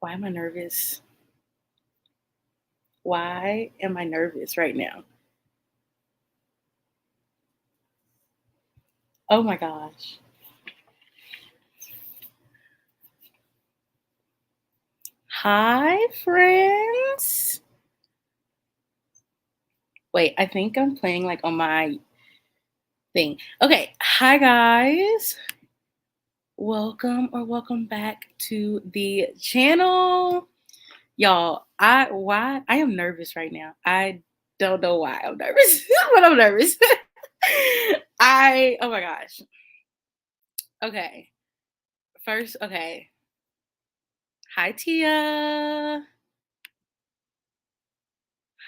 Why am I nervous? Why am I nervous right now? Oh my gosh. Hi, friends. Wait, I think I'm playing like on my thing. Okay. Hi, guys. Welcome back to the channel. Y'all, I am nervous right now. I don't know why I'm nervous, but I'm nervous. Oh my gosh. Okay. First, okay. Hi, Tia.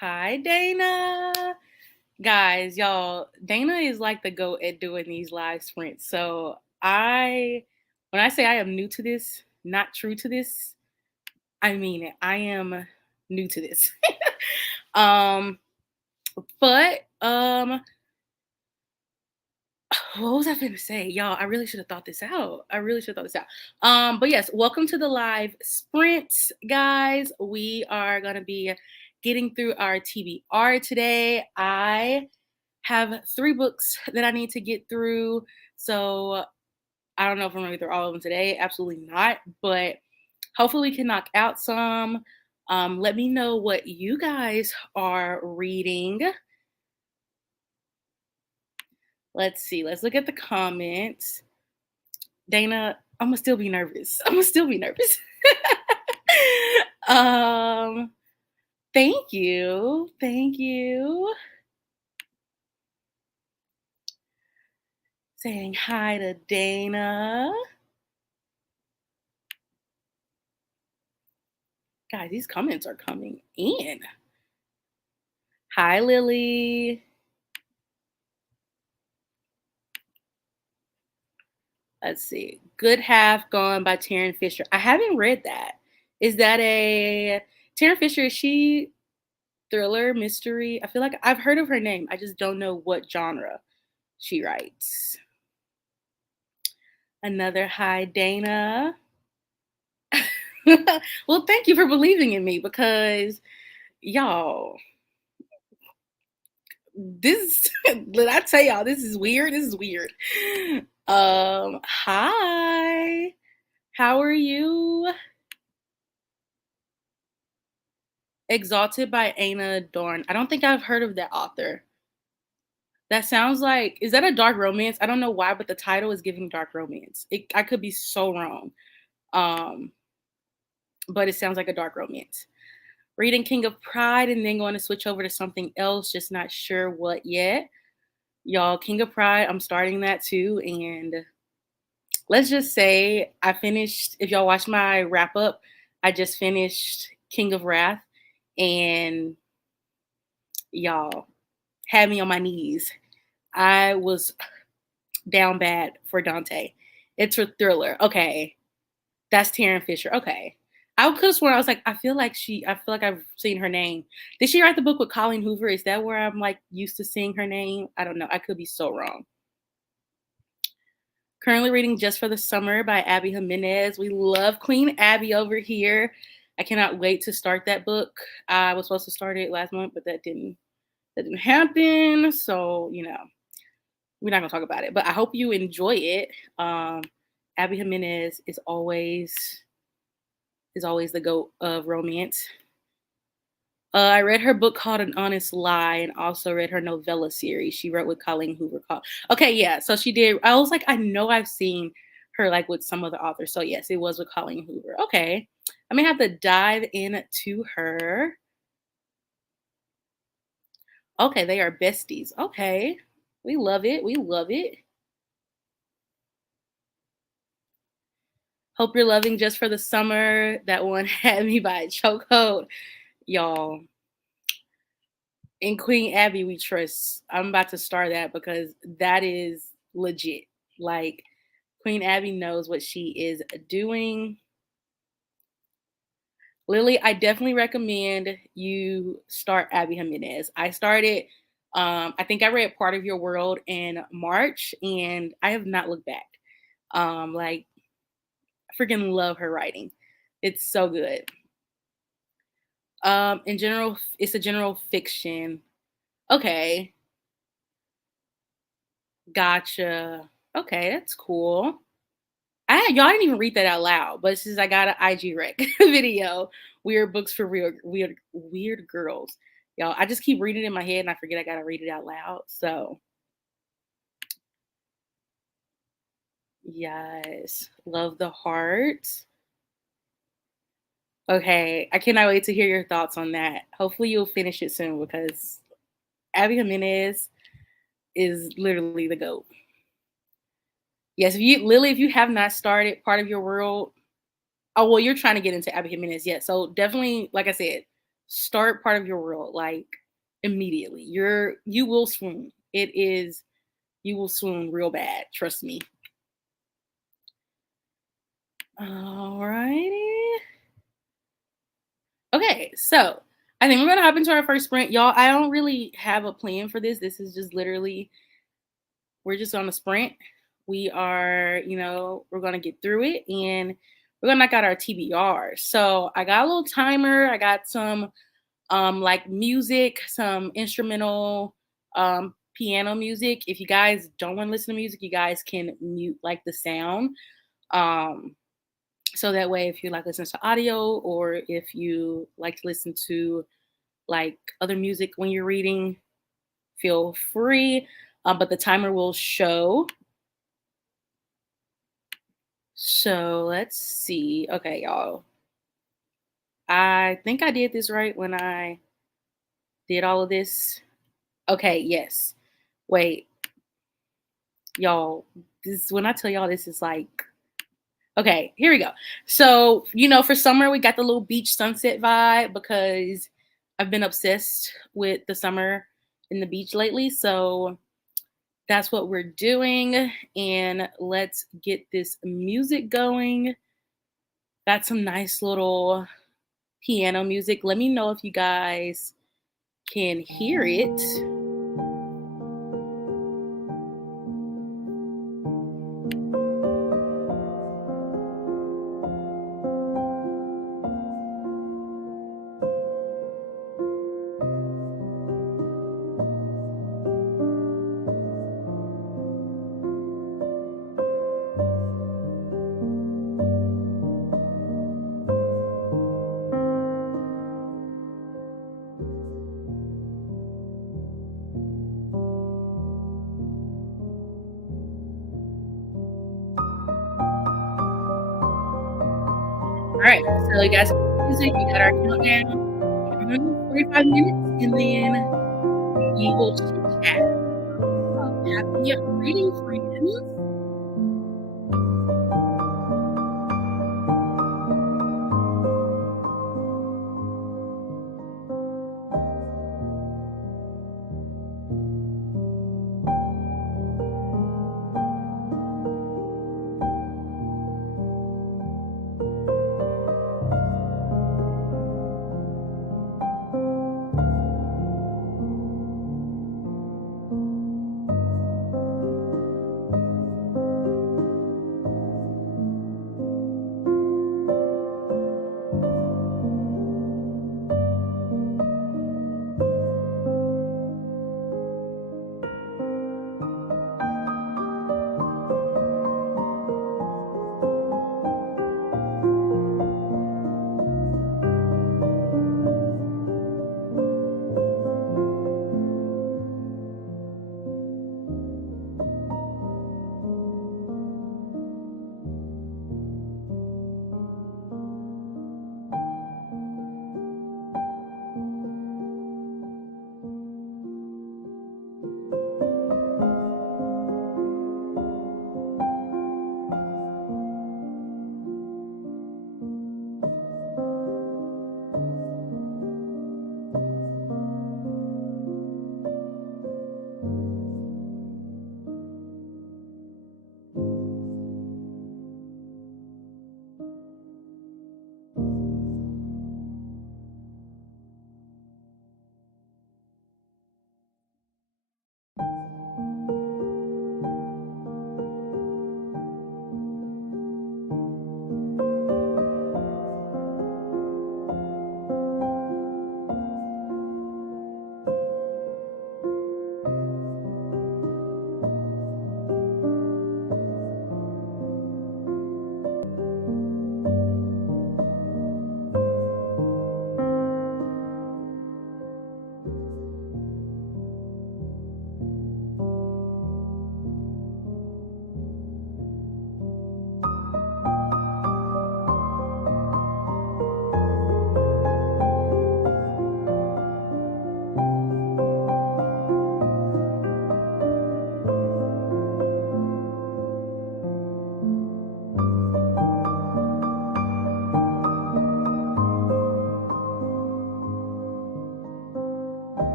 Hi, Dana. Guys, y'all, Dana is like the GOAT at doing these live sprints. So when I say I am new to this, not true to this, I mean it. I am new to this. um, but what was I going to say? Y'all, I really should have thought this out. But yes, welcome to the live sprints, guys. We are going to be getting through our TBR today. I have 3 books that I need to get through. So I don't know if I'm going to get through all of them today. Absolutely not. But hopefully we can knock out some. Let me know what you guys are reading. Let's see. Let's look at the comments. Dana, I'm gonna still be nervous. um, thank you. Saying hi to Dana. Guys, these comments are coming in. Hi, Lily. Let's see. Good Half Gone by Taryn Fisher. I haven't read that. Is that a Taryn Fisher? Is she thriller, mystery? I feel like I've heard of her name. I just don't know what genre she writes. Another hi, Dana. Well, thank you for believing in me because y'all, this did I tell y'all this is weird? This is weird. Hi. How are you? Exalted by Anna Dorn. I don't think I've heard of that author. That sounds like, is that a dark romance? I don't know why, but the title is giving dark romance. I could be so wrong. Um, but it sounds like a dark romance. Reading King of Pride and then going to switch over to something else, just not sure what yet. Y'all, King of Pride, I'm starting that too. And let's just say I finished, if y'all watched my wrap up, I just finished King of Wrath. And y'all had me on my knees. I was down bad for Dante. It's a thriller. Okay. That's Taryn Fisher. Okay. I could have sworn I was like, I feel like I've seen her name. Did she write the book with Colleen Hoover? Is that where I'm like used to seeing her name? I don't know. I could be so wrong. Currently reading Just for the Summer by Abby Jimenez. We love Queen Abby over here. I cannot wait to start that book. I was supposed to start it last month, but that didn't happen. So, we're not gonna talk about it. But I hope you enjoy it. Abby Jimenez is always the GOAT of romance. I read her book called An Honest Lie and also read her novella series she wrote with Colleen Hoover called. Okay, yeah. So she did. I was like, I know I've seen her like with some other authors. So yes, it was with Colleen Hoover. Okay. I may have to dive into her. Okay, they are besties. Okay. We love it. Hope you're loving Just for the Summer. That one had me by a chokehold. Y'all, in Queen Abby we trust. I'm about to start that because that is legit. Like, Queen Abby knows what she is doing. Lily, I definitely recommend you start Abby Jimenez. I started, I think I read Part of Your World in March and I have not looked back. Like, I freaking love her writing. It's so good. In general, it's a general fiction. Okay, gotcha. Okay, that's cool. Y'all didn't even read that out loud, but since I got an IG rec video, weird books for weird girls. Y'all, I just keep reading it in my head and I forget I gotta read it out loud. So yes, love the heart. Okay, I cannot wait to hear your thoughts on that. Hopefully you'll finish it soon because Abby Jimenez is literally the GOAT. Yes, if you Lily, if you have not started Part of Your World, oh well, you're trying to get into Abby Jimenez, yet. So definitely, like I said, start Part of Your World like immediately. You will swoon. It is you will swoon real bad. Trust me. All righty. Okay, so I think we're gonna hop into our first sprint, y'all. I don't really have a plan for this. This is just literally we're just on a sprint. We are, we're gonna get through it and we're gonna knock out our TBR. So I got a little timer. I got some like music, some instrumental piano music. If you guys don't want to listen to music, you guys can mute like the sound. Um, so that way if you like listen to audio or if you like to listen to like other music when you're reading, feel free. But the timer will show. So let's see. Okay, y'all. I think I did this right when I did all of this. Okay, yes. Wait, y'all. This when I tell y'all this is like okay, here we go. So, for summer we got the little beach sunset vibe because I've been obsessed with the summer in the beach lately. So that's what we're doing. And let's get this music going. Got some nice little piano music. Let me know if you guys can hear it. All right, so you guys, music. We got our countdown. 45 minutes, and then we will chit chat. Happy reading, friends.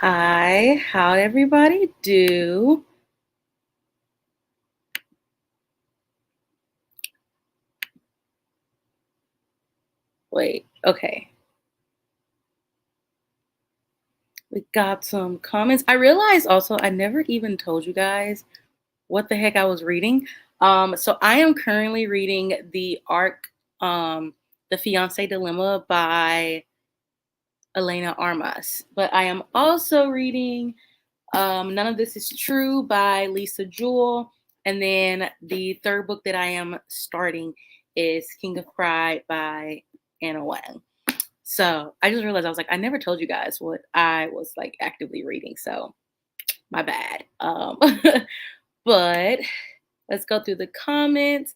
Hi, how'd everybody do? Wait, okay. We got some comments. I realized also I never even told you guys what the heck I was reading. So I am currently reading the arc, The Fiance Dilemma by Elena Armas. But I am also reading None of This Is True by Lisa Jewell. And then the third book that I am starting is King of Pride by Anna Wang. So I just realized I was like, I never told you guys what I was like actively reading. So my bad. But let's go through the comments.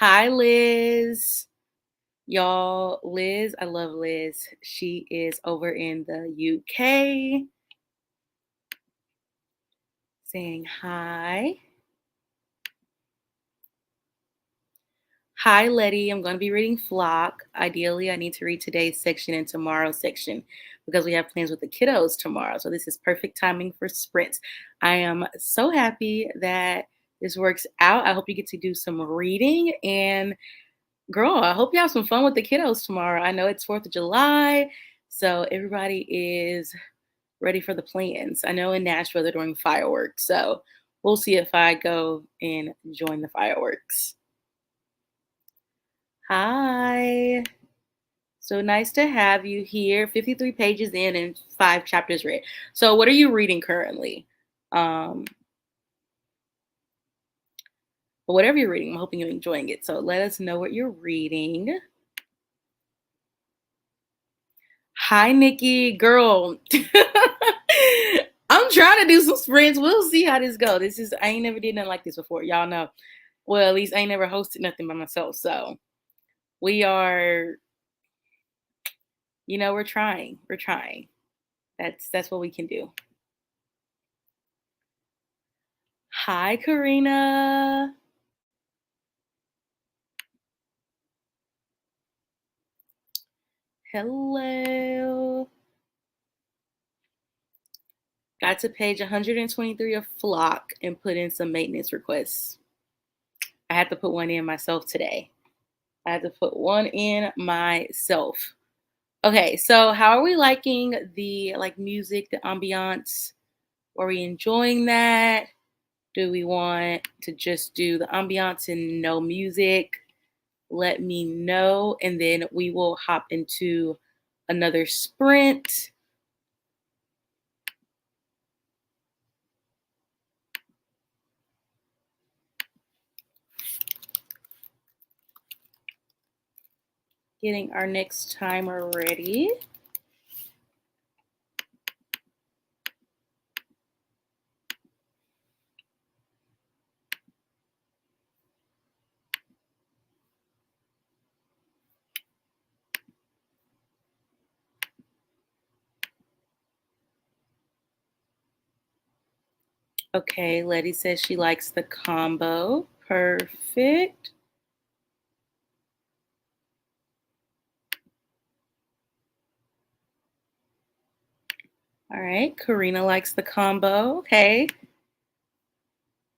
Hi, Liz. Y'all, Liz, I love Liz. She is over in the UK saying hi. Hi, Letty. I'm going to be reading Flock. Ideally, I need to read today's section and tomorrow's section because we have plans with the kiddos tomorrow. So this is perfect timing for sprints. I am so happy that this works out. I hope you get to do some reading. And girl, I hope you have some fun with the kiddos tomorrow. I know it's 4th of July. So everybody is ready for the plans. I know in Nashville they're doing fireworks. So we'll see if I go and join the fireworks. Hi. So nice to have you here. 53 pages in and 5 chapters read. So what are you reading currently? But whatever you're reading, I'm hoping you're enjoying it. So let us know what you're reading. Hi, Nikki. Girl. I'm trying to do some sprints. We'll see how this goes. I ain't never did nothing like this before. Y'all know. Well, at least I ain't never hosted nothing by myself. So we are, we're trying. We're trying. That's what we can do. Hi, Karina. Hello. Got to page 123 of Flock and put in some maintenance requests. I had to put one in myself today. I had to put one in myself. Okay, so how are we liking the music, the ambiance? Are we enjoying that? Do we want to just do the ambiance and no music? Let me know, and then we will hop into another sprint. Getting our next timer ready. Okay, Letty says she likes the combo. Perfect. All right, Karina likes the combo. Okay.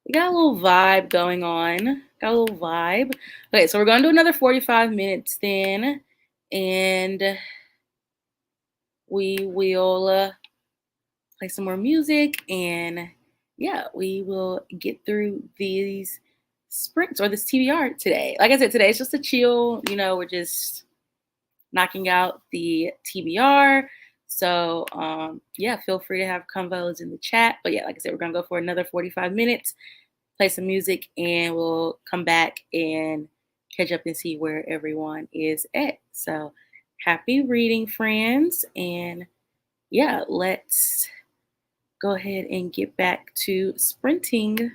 We got a little vibe going on. Got a little vibe. Okay, so we're going to do another 45 minutes then. And we will play some more music. And yeah, we will get through these sprints or this TBR today. Like I said, today it's just a chill. We're just knocking out the TBR. So yeah, feel free to have convos in the chat. But yeah, like I said, we're gonna go for another 45 minutes, play some music, and we'll come back and catch up and see where everyone is at. So happy reading, friends. And yeah, let's go ahead and get back to sprinting.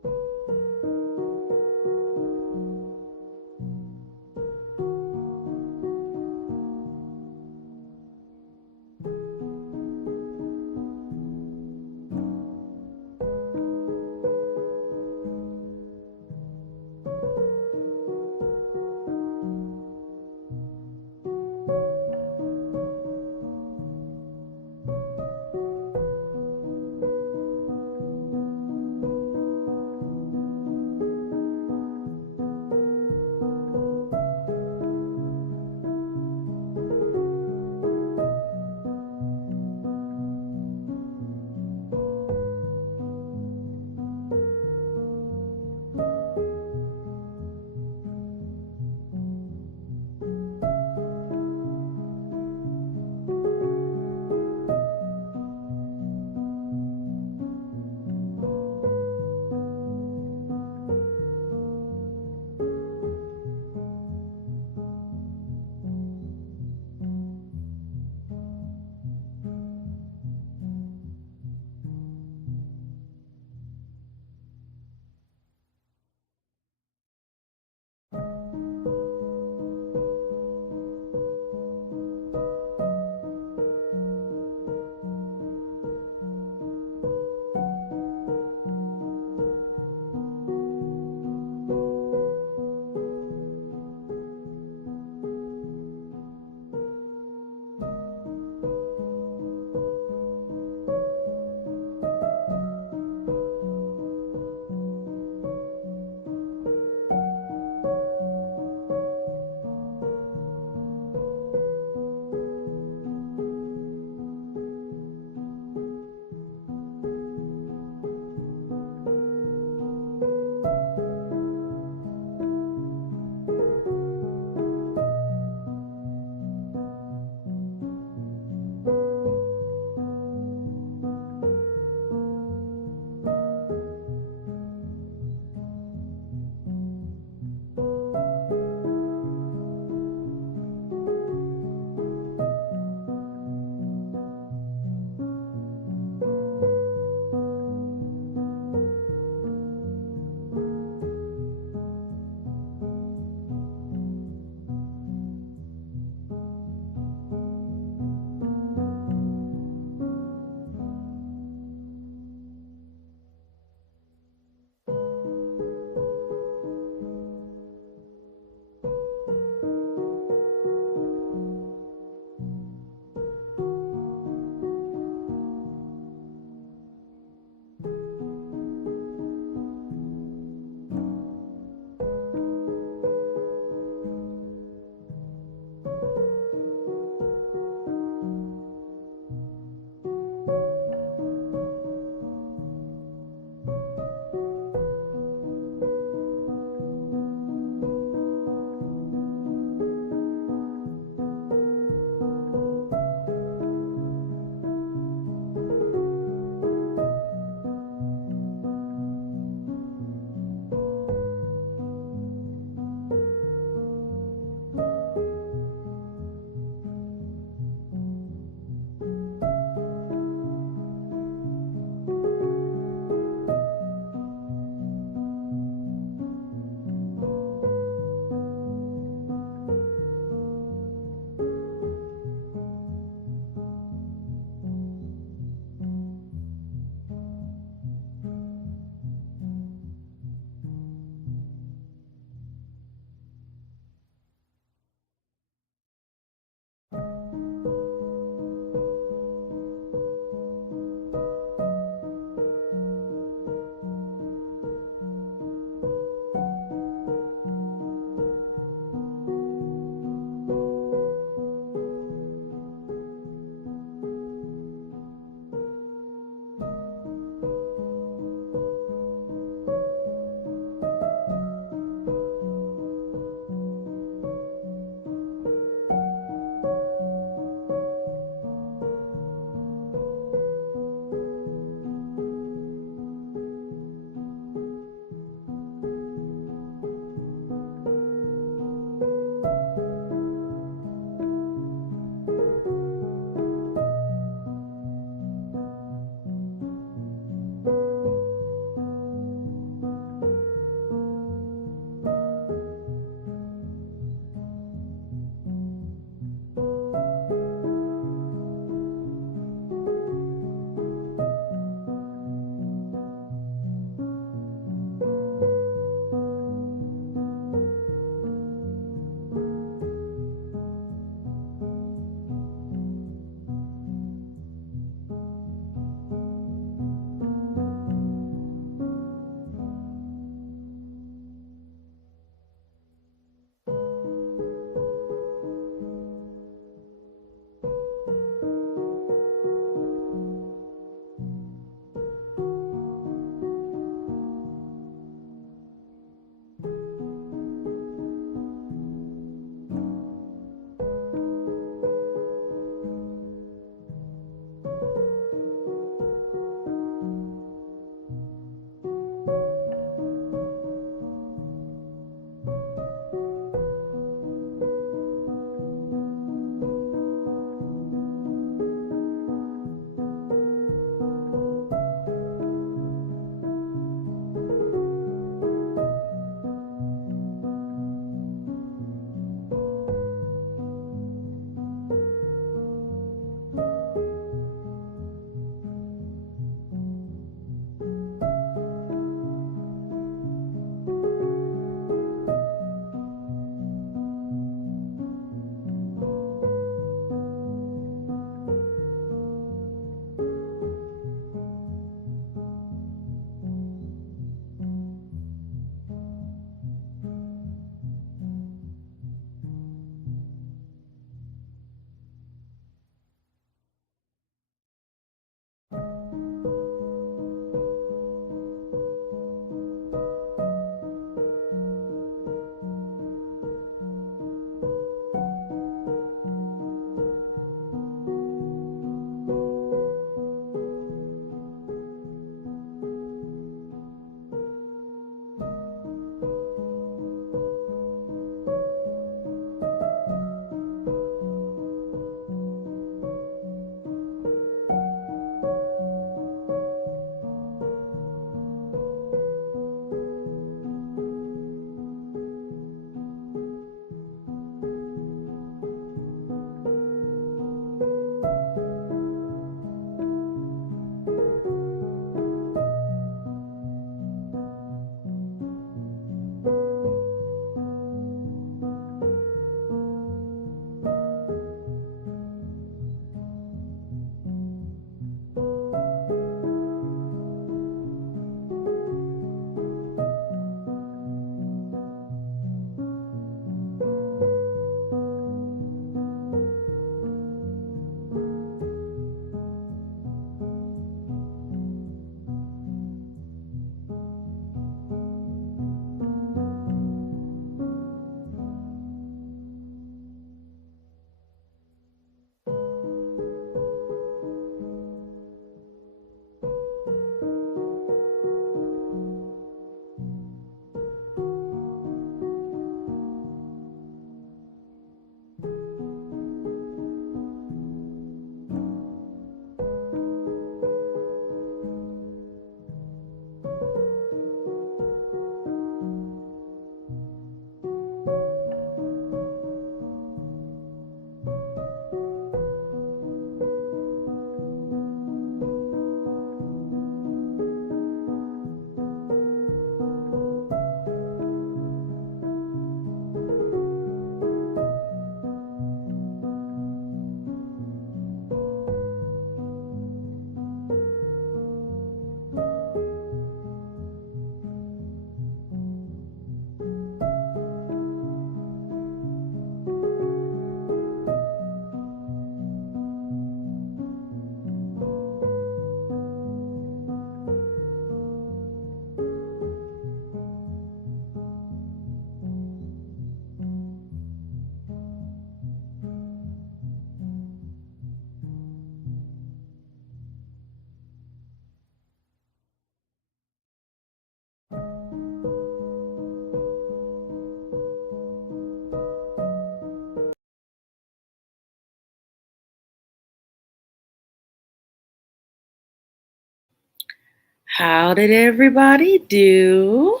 How did everybody do?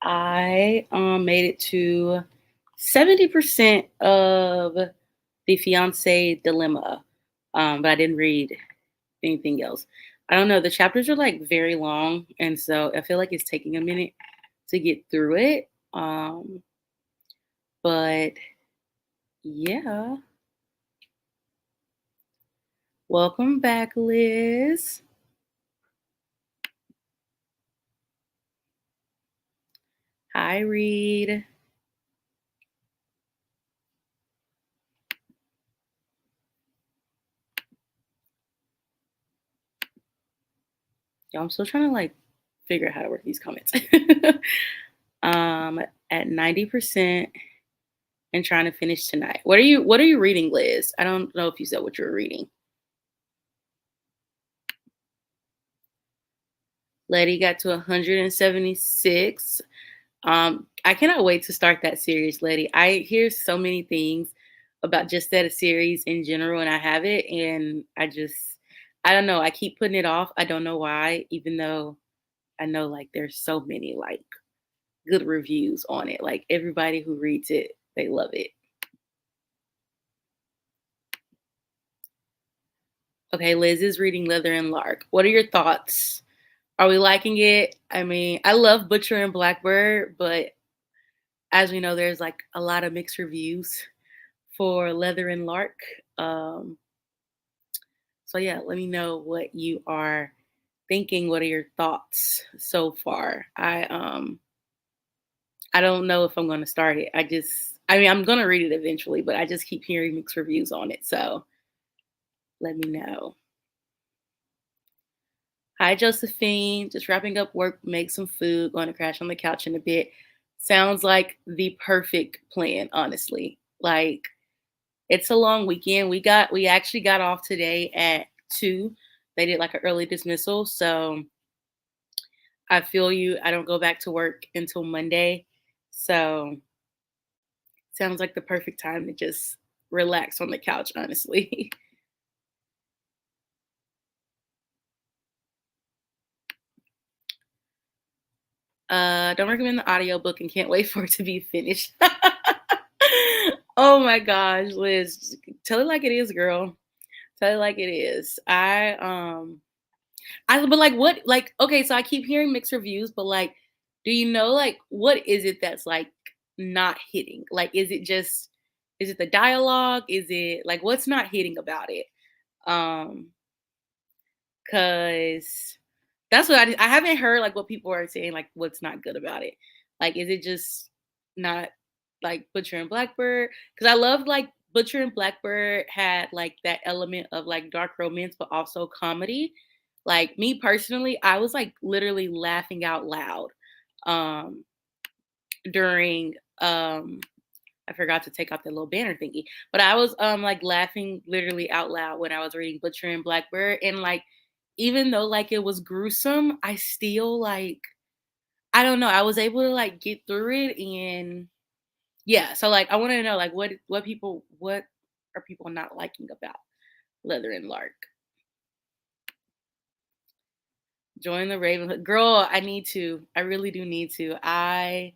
I made it to 70% of the fiance dilemma, but I didn't read anything else. I don't know. The chapters are like very long, and so I feel like it's taking a minute to get through it. But yeah, welcome back, Liz. Hi, Reed. Yo, I'm still trying to like figure out how to work these comments. um, at 90% and trying to finish tonight. What are you reading, Liz? I don't know if you said what you were reading. Letty got to 176. I cannot wait to start that series, Letty. I hear so many things about just that series in general, and I have it, and I don't know. I keep putting it off. I don't know why, even though I know like there's so many like good reviews on it. Like everybody who reads it, they love it. Okay, Liz is reading Leather and Lark. What are your thoughts? Are we liking it? I mean, I love Butcher and Blackbird, but as we know, there's like a lot of mixed reviews for Leather and Lark. Um, so yeah, let me know what you are thinking. What are your thoughts so far? I don't know if I'm gonna start it. I mean I'm gonna read it eventually, but I just keep hearing mixed reviews on it. So let me know. Hi, Josephine. Just wrapping up work, make some food, going to crash on the couch in a bit. Sounds like the perfect plan, honestly. Like it's a long weekend. We actually got off today at 2. They did like an early dismissal. So I feel you. I don't go back to work until Monday. So sounds like the perfect time to just relax on the couch, honestly. Don't recommend the audiobook and can't wait for it to be finished. Oh my gosh, Liz. Tell it like it is, girl. Tell it like it is. I but like what like okay, so I keep hearing mixed reviews, but like do you know like what is it that's like not hitting? Like is it the dialogue? Is it like what's not hitting about it? Um cuz that's what I haven't heard like what people are saying like what's not good about it. Like is it just not like Butcher and Blackbird? Cuz I love like Butcher and Blackbird had like that element of like dark romance but also comedy. Like me personally, I was like literally laughing out loud um during I forgot to take out the little banner thingy. But I was like laughing literally out loud when I was reading Butcher and Blackbird. And like even though like it was gruesome, I still like I don't know, I was able to like get through it and yeah, so like I want to know like what are people not liking about Leather and Lark? Join the Ravenhood. Girl, I need to. I really do need to. Like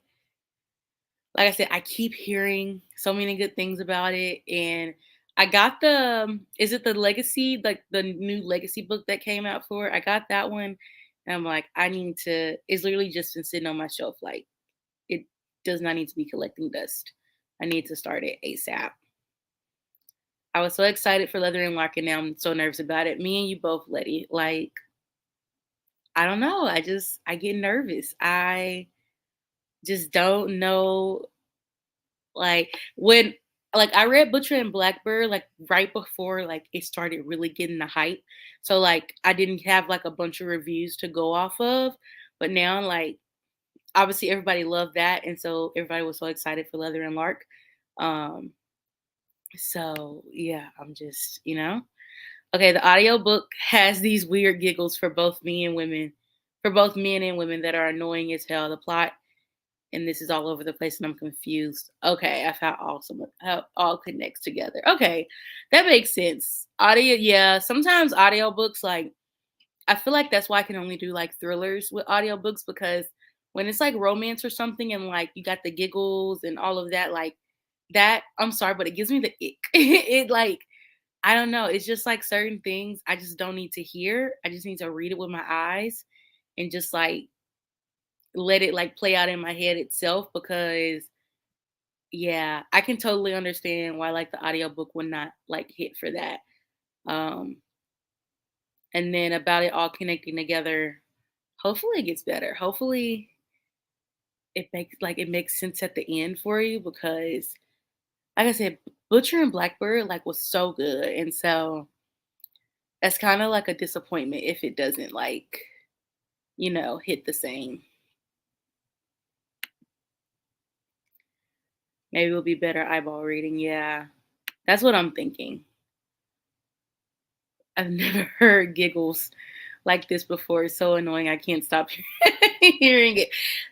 I said, I keep hearing so many good things about it. And I got is it the Legacy, like the new Legacy book that came out for it? I got that one. And I'm like, I need to, it's literally just been sitting on my shelf. Like, it does not need to be collecting dust. I need to start it ASAP. I was so excited for Leather and Lark, and now I'm so nervous about it. Me and you both, Letty. Like, I don't know. I get nervous. I just don't know like when like I read Butcher and Blackbird like right before like it started really getting the hype. So like I didn't have like a bunch of reviews to go off of. But now like obviously everybody loved that and so everybody was so excited for Leather and Lark. Um so yeah, I'm just, Okay, the audiobook has these weird giggles for both me and women, for both men and women that are annoying as hell. The plot and this is all over the place and I'm confused. Okay, I found awesome how it all connects together. Okay, that makes sense. Audio, yeah. Sometimes audiobooks like I feel like that's why I can only do, like, thrillers with audiobooks because when it's, like, romance or something and, like, you got the giggles and all of that, like, that I'm sorry, but it gives me the ick. It, like I don't know, it's just, like, certain things I just don't need to hear. I just need to read it with my eyes and just, like, let it, like, play out in my head itself because yeah, I can totally understand why, like, the audiobook would not, like, hit for that. Um, and then about it all connecting together, hopefully it gets better. Hopefully it makes sense at the end for you because like I said, Butcher and Blackbird like was so good. And so that's kind of like a disappointment if it doesn't like, hit the same. Maybe it'll be better eyeball reading. Yeah. That's what I'm thinking. I've never heard giggles like this before. It's so annoying. I can't stop hearing it.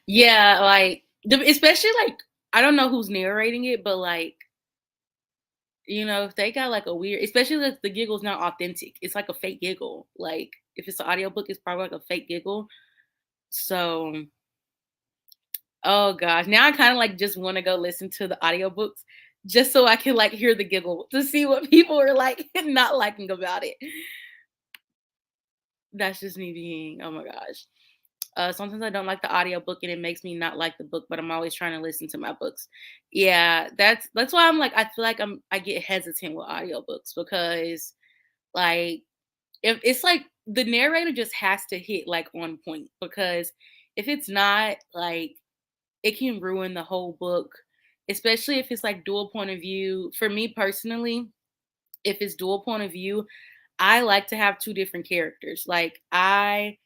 Yeah, like especially like I don't know who's narrating it, but like if they got like a weird, especially if the giggle's not authentic, it's like a fake giggle. Like if it's an audiobook, it's probably like a fake giggle. So, oh gosh, now I kind of like just want to go listen to the audiobooks just so I can like hear the giggle to see what people are like not liking about it. That's just me being, oh my gosh. Sometimes I don't like the audiobook and it makes me not like the book, but I'm always trying to listen to my books. Yeah, that's why I'm like I feel like I get hesitant with audiobooks because like if it's like the narrator just has to hit like on point because if it's not like it can ruin the whole book, especially if it's like dual point of view. For me personally, if it's dual point of view, I like to have two different characters. Like I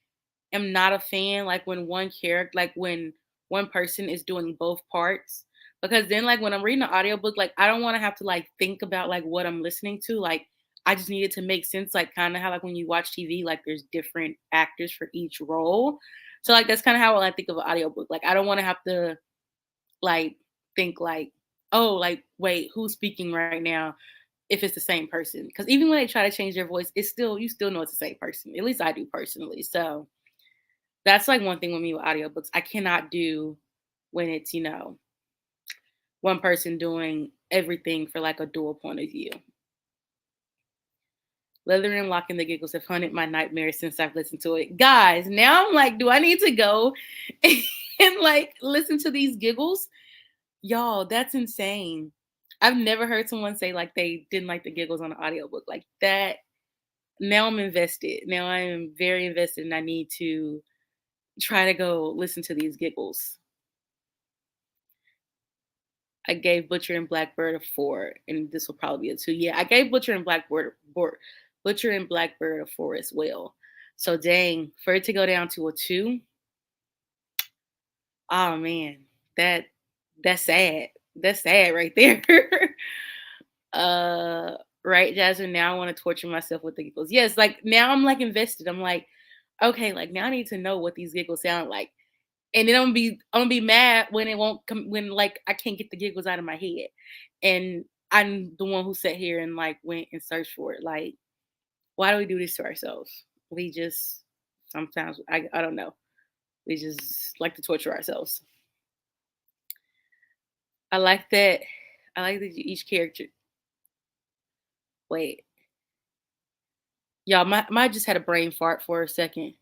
am not a fan like when when one person is doing both parts because then like when I'm reading an audiobook like I don't want to have to like think about like what I'm listening to like I just need it to make sense like kind of how like when you watch TV like there's different actors for each role. So like that's kind of how I think of an audiobook. Like I don't want to have to like think like oh like wait who's speaking right now if it's the same person because even when they try to change their voice it's still you still know it's the same person, at least I do personally. So that's like one thing with me with audiobooks. I cannot do when it's, one person doing everything for like a dual point of view. Leather and Lock and the Giggles have haunted my nightmares since I've listened to it. Guys, now I'm like, do I need to go and like listen to these giggles? Y'all, that's insane. I've never heard someone say like they didn't like the giggles on an audiobook like that. Now I'm invested. Now I am very invested and I need to try to go listen to these giggles. I gave Butcher and Blackbird a 4, and this will probably be a 2. Yeah, I gave Butcher and Blackbird a 4 as well. So dang, for it to go down to a 2, oh man, that that's sad. That's sad right there. uh right, Jasmine. Now I want to torture myself with the giggles. Yes, like now I'm like invested. I'm like, okay, like now I need to know what these giggles sound like. And then I'm gonna be mad when it won't come when like I can't get the giggles out of my head. And I'm the one who sat here and like went and searched for it. Like, why do we do this to ourselves? We just sometimes I don't know. We just like to torture ourselves. I like that. I like that each character. Wait, y'all, my just had a brain fart for a second.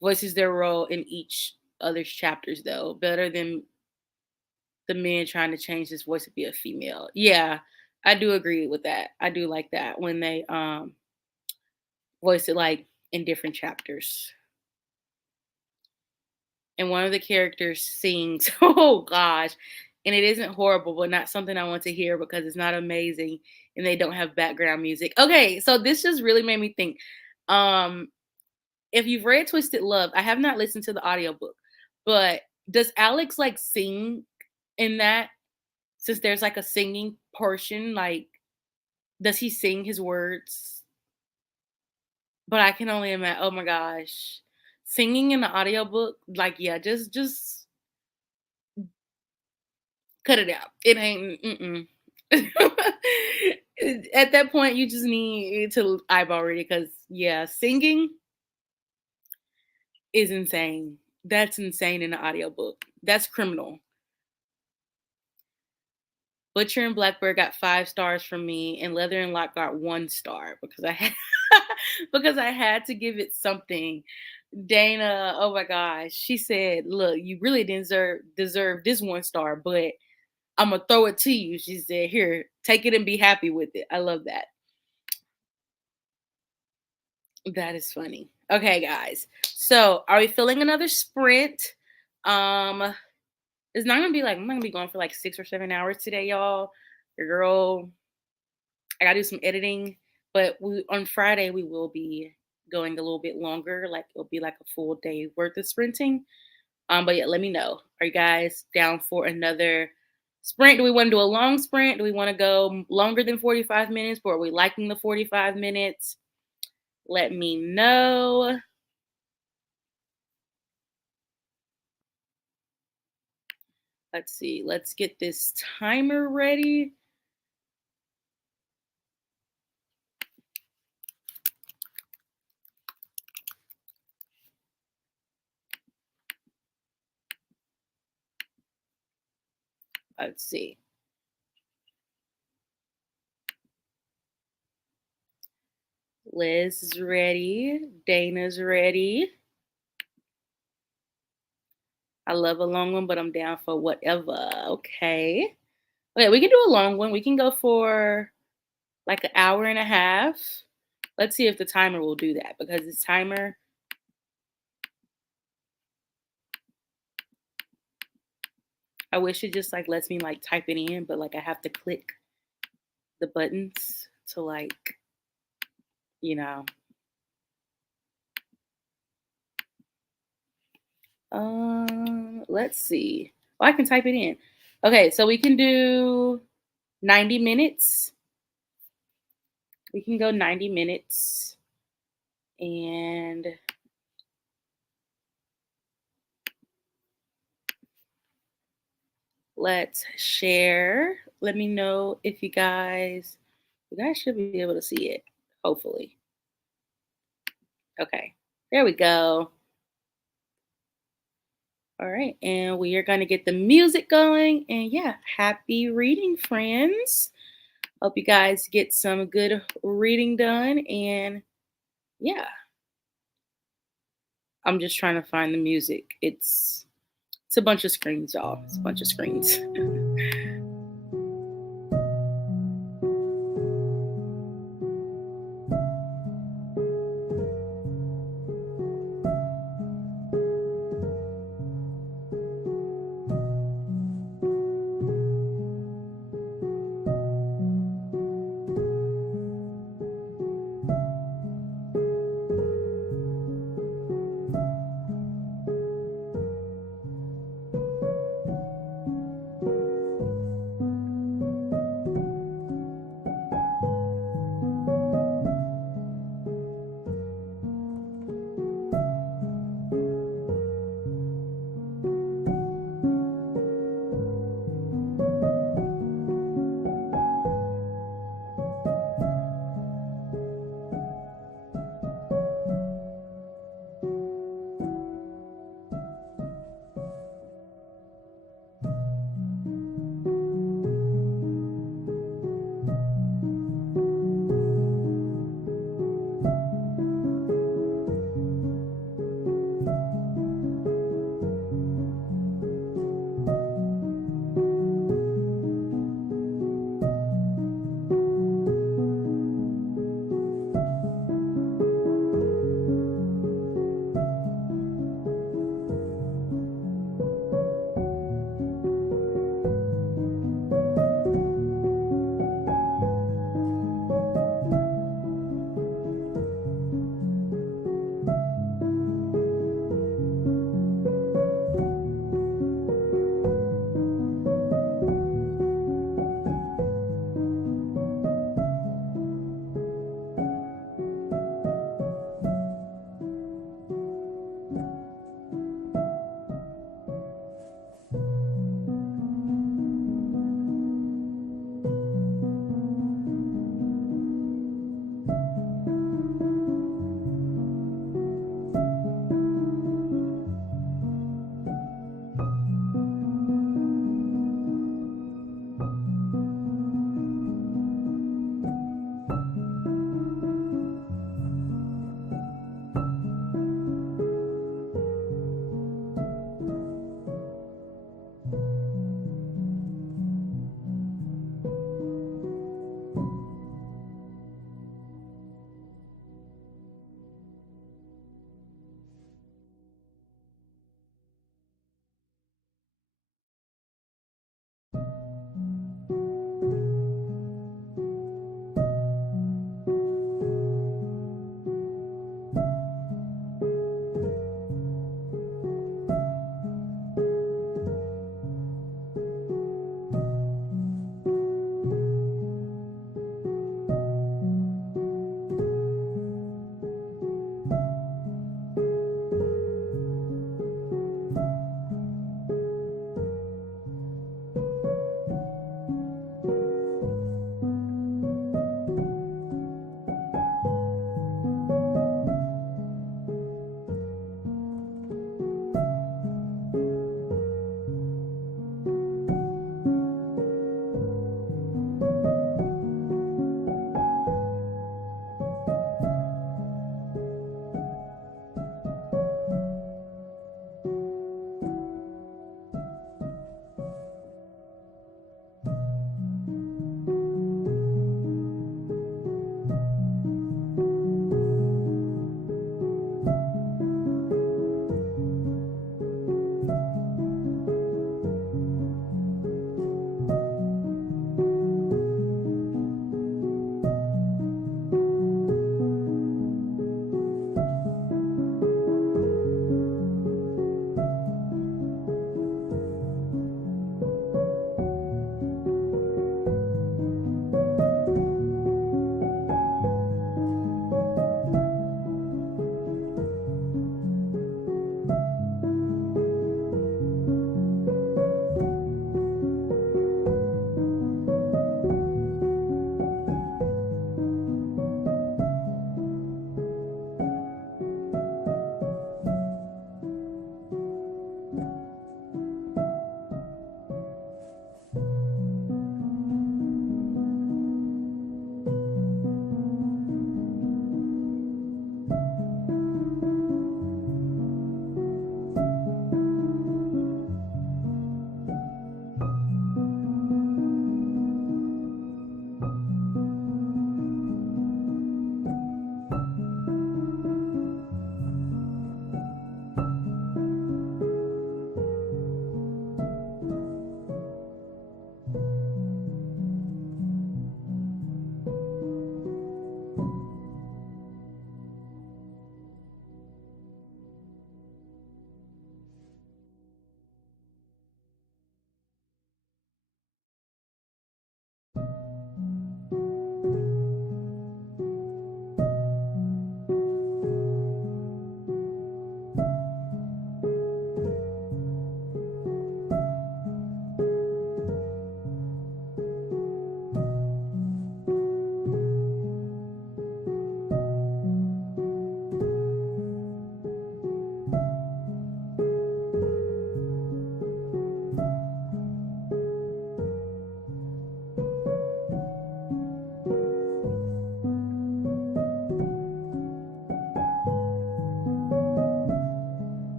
Voices their role in each other's chapters though, better than the man trying to change his voice to be a female. Yeah, I do agree with that. I do like that when they voice it like in different chapters. And one of the characters sings, oh gosh, and it isn't horrible, but not something I want to hear because it's not amazing and they don't have background music. Okay, so this just really made me think. Um, if you've read Twisted Love, I have not listened to the audiobook, but does Alex like sing in that? Since there's like a singing portion, like does he sing his words? But I can only imagine. Oh my gosh, singing in the audiobook, like yeah, just cut it out. It ain't. Mm-mm. At that point, you just need to eyeball read it because yeah, singing. is insane. That's insane in the audiobook. That's criminal. Butcher and Blackbird got 5 stars from me, and Leather and Lock got 1 star because I had because I had to give it something. Dana, oh my gosh, she said, "Look, you really didn't deserve this 1 star, but I'm gonna throw it to you." She said, "Here, take it and be happy with it." I love that. That is funny. Okay, guys. So, are we feeling another sprint? Um, it's not gonna be like I'm not gonna be going for like 6 or 7 hours today, y'all. Your girl, I gotta do some editing, but we on Friday we will be going a little bit longer. Like it'll be like a full day worth of sprinting. But yeah, let me know. Are you guys down for another sprint? Do we want to do a long sprint? Do we want to go longer than 45 minutes? Or are we liking the 45 minutes? Let me know. Let's see. Let's get this timer ready. Let's see. Liz is ready. Dana's ready. I love a long one, but I'm down for whatever. Okay. Okay, we can do a long one. We can go for like an hour and a half. Let's see if the timer will do that because this timer, I wish it just like lets me like type it in, but like I have to click the buttons to like, you know. Let's see. Oh, I can type it in. Okay, so we can do 90 minutes. We can go 90 minutes and let's share. Let me know if you guys should be able to see it, hopefully. Okay, there we go. All right, and we are going to get the music going. And yeah, happy reading, friends. Hope you guys get some good reading done. And yeah, I'm just trying to find the music. It's a bunch of screens, y'all. It's a bunch of screens.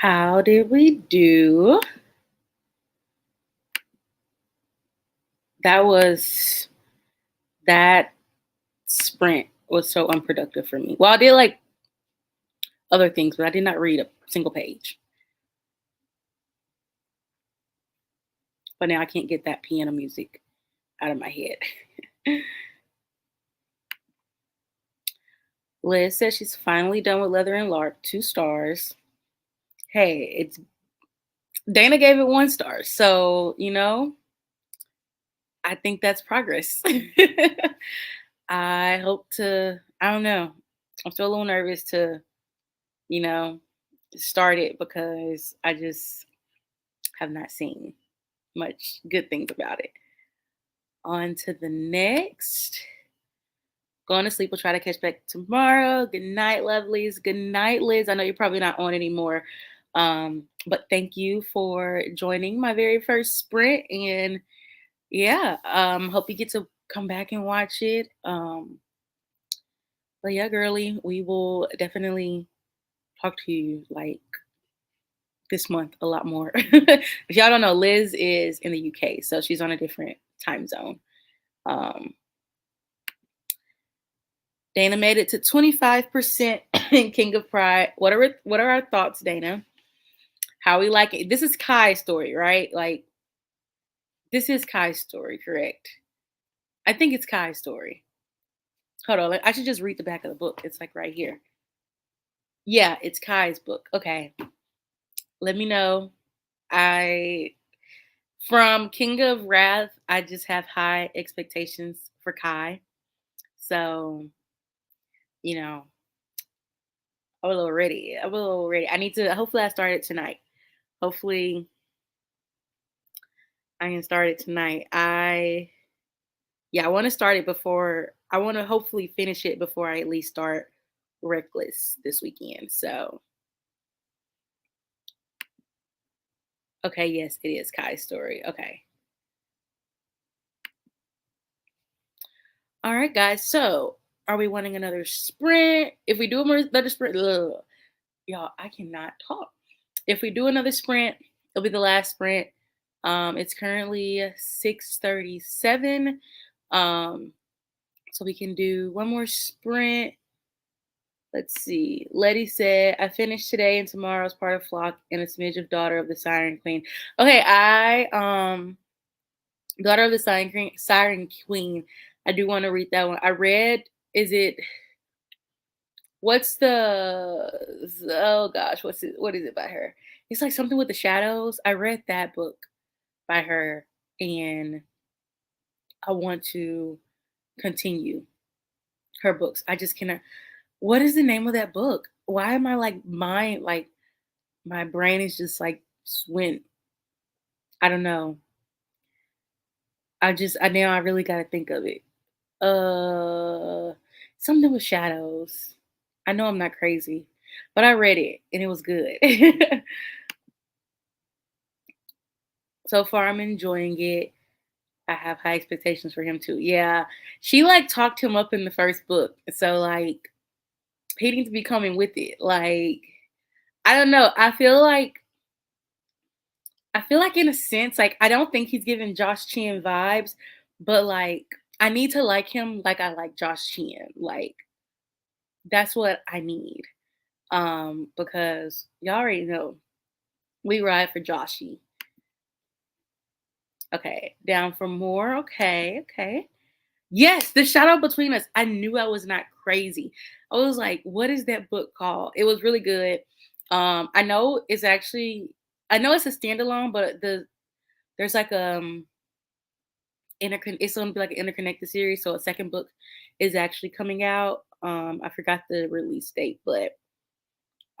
How did we do? That was that sprint was so unproductive for me. Well, I did like other things, but I did not read a single page. But now I can't get that piano music out of my head. Liz says she's finally done with Leather and Lark, 2 stars. Hey, it's Dana gave it 1 star. So, I think that's progress. I hope to, I don't know. I'm still a little nervous to, you know, start it because I just have not seen much good things about it. On to the next. Going to sleep. We'll try to catch back tomorrow. Good night, lovelies. Good night, Liz. I know you're probably not on anymore. But thank you for joining my very first sprint. And yeah, hope you get to come back and watch it. But yeah, girly, we will definitely talk to you like this month a lot more. If y'all don't know, Liz is in the UK, so she's on a different time zone. Um, Dana made it to 25% in King of Pride. What are our thoughts, Dana? How we like it? This is Kai's story, right? Like, this is Kai's story, correct? I think it's Kai's story. Hold on, I should just read the back of the book. It's like right here. Yeah, it's Kai's book. Okay. Let me know. I From King of Wrath, I just have high expectations for Kai. So, you know, I'm a little ready. I'm a little ready. I need to hopefully I start it tonight. Hopefully I can start it tonight. I want to start it before I want to hopefully finish it before I at least start Reckless this weekend. So, okay, yes, it is Kai's story. Okay. All right, guys. So, are we wanting another sprint? If we do another sprint, y'all, I cannot talk. If we do another sprint, it'll be the last sprint. It's currently 6:37. So we can do one more sprint. Let's see. Letty said, I finished today and tomorrow's part of Flock and a smidge of Daughter of the Siren Queen. Okay, Daughter of the Siren Queen. I do want to read that one. I read, is it what's the oh gosh, what is it by her? It's like something with the shadows. I read that book by her and I want to continue her books. I just cannot. What is the name of that book? Why am I like my brain is just like went. I don't know. I now I really gotta think of it. Uh Something with shadows. I know I'm not crazy, but I read it and it was good. So far I'm enjoying it. I have high expectations for him too. Yeah. She like talked him up in the first book. So like he needs to be coming with it. Like, I don't know. I feel like in a sense, like I don't think he's giving Josh Chin vibes, but like I need to like him like I like Josh Chin. Like that's what I need. Because y'all already know we ride for Joshy. Okay, down for more. Okay, okay. Yes, the shadow between us. I knew I was not crazy. I was like, what is that book called? It was really good. I know it's actually I know it's a standalone, but there's like it's gonna be like an interconnected series. So a second book is actually coming out. I forgot the release date, but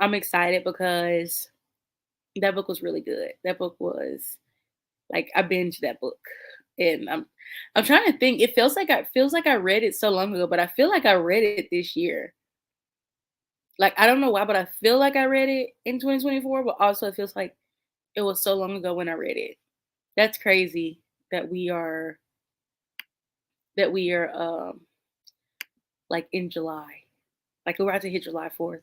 I'm excited because that book was really good. That book was like I binged that book. And I'm trying to think. It feels like I read it so long ago, but I feel like I read it this year. Like I don't know why, but I feel like I read it in 2024, but also it feels like it was so long ago when I read it. That's crazy that we are like in July. Like we're about to hit July 4th.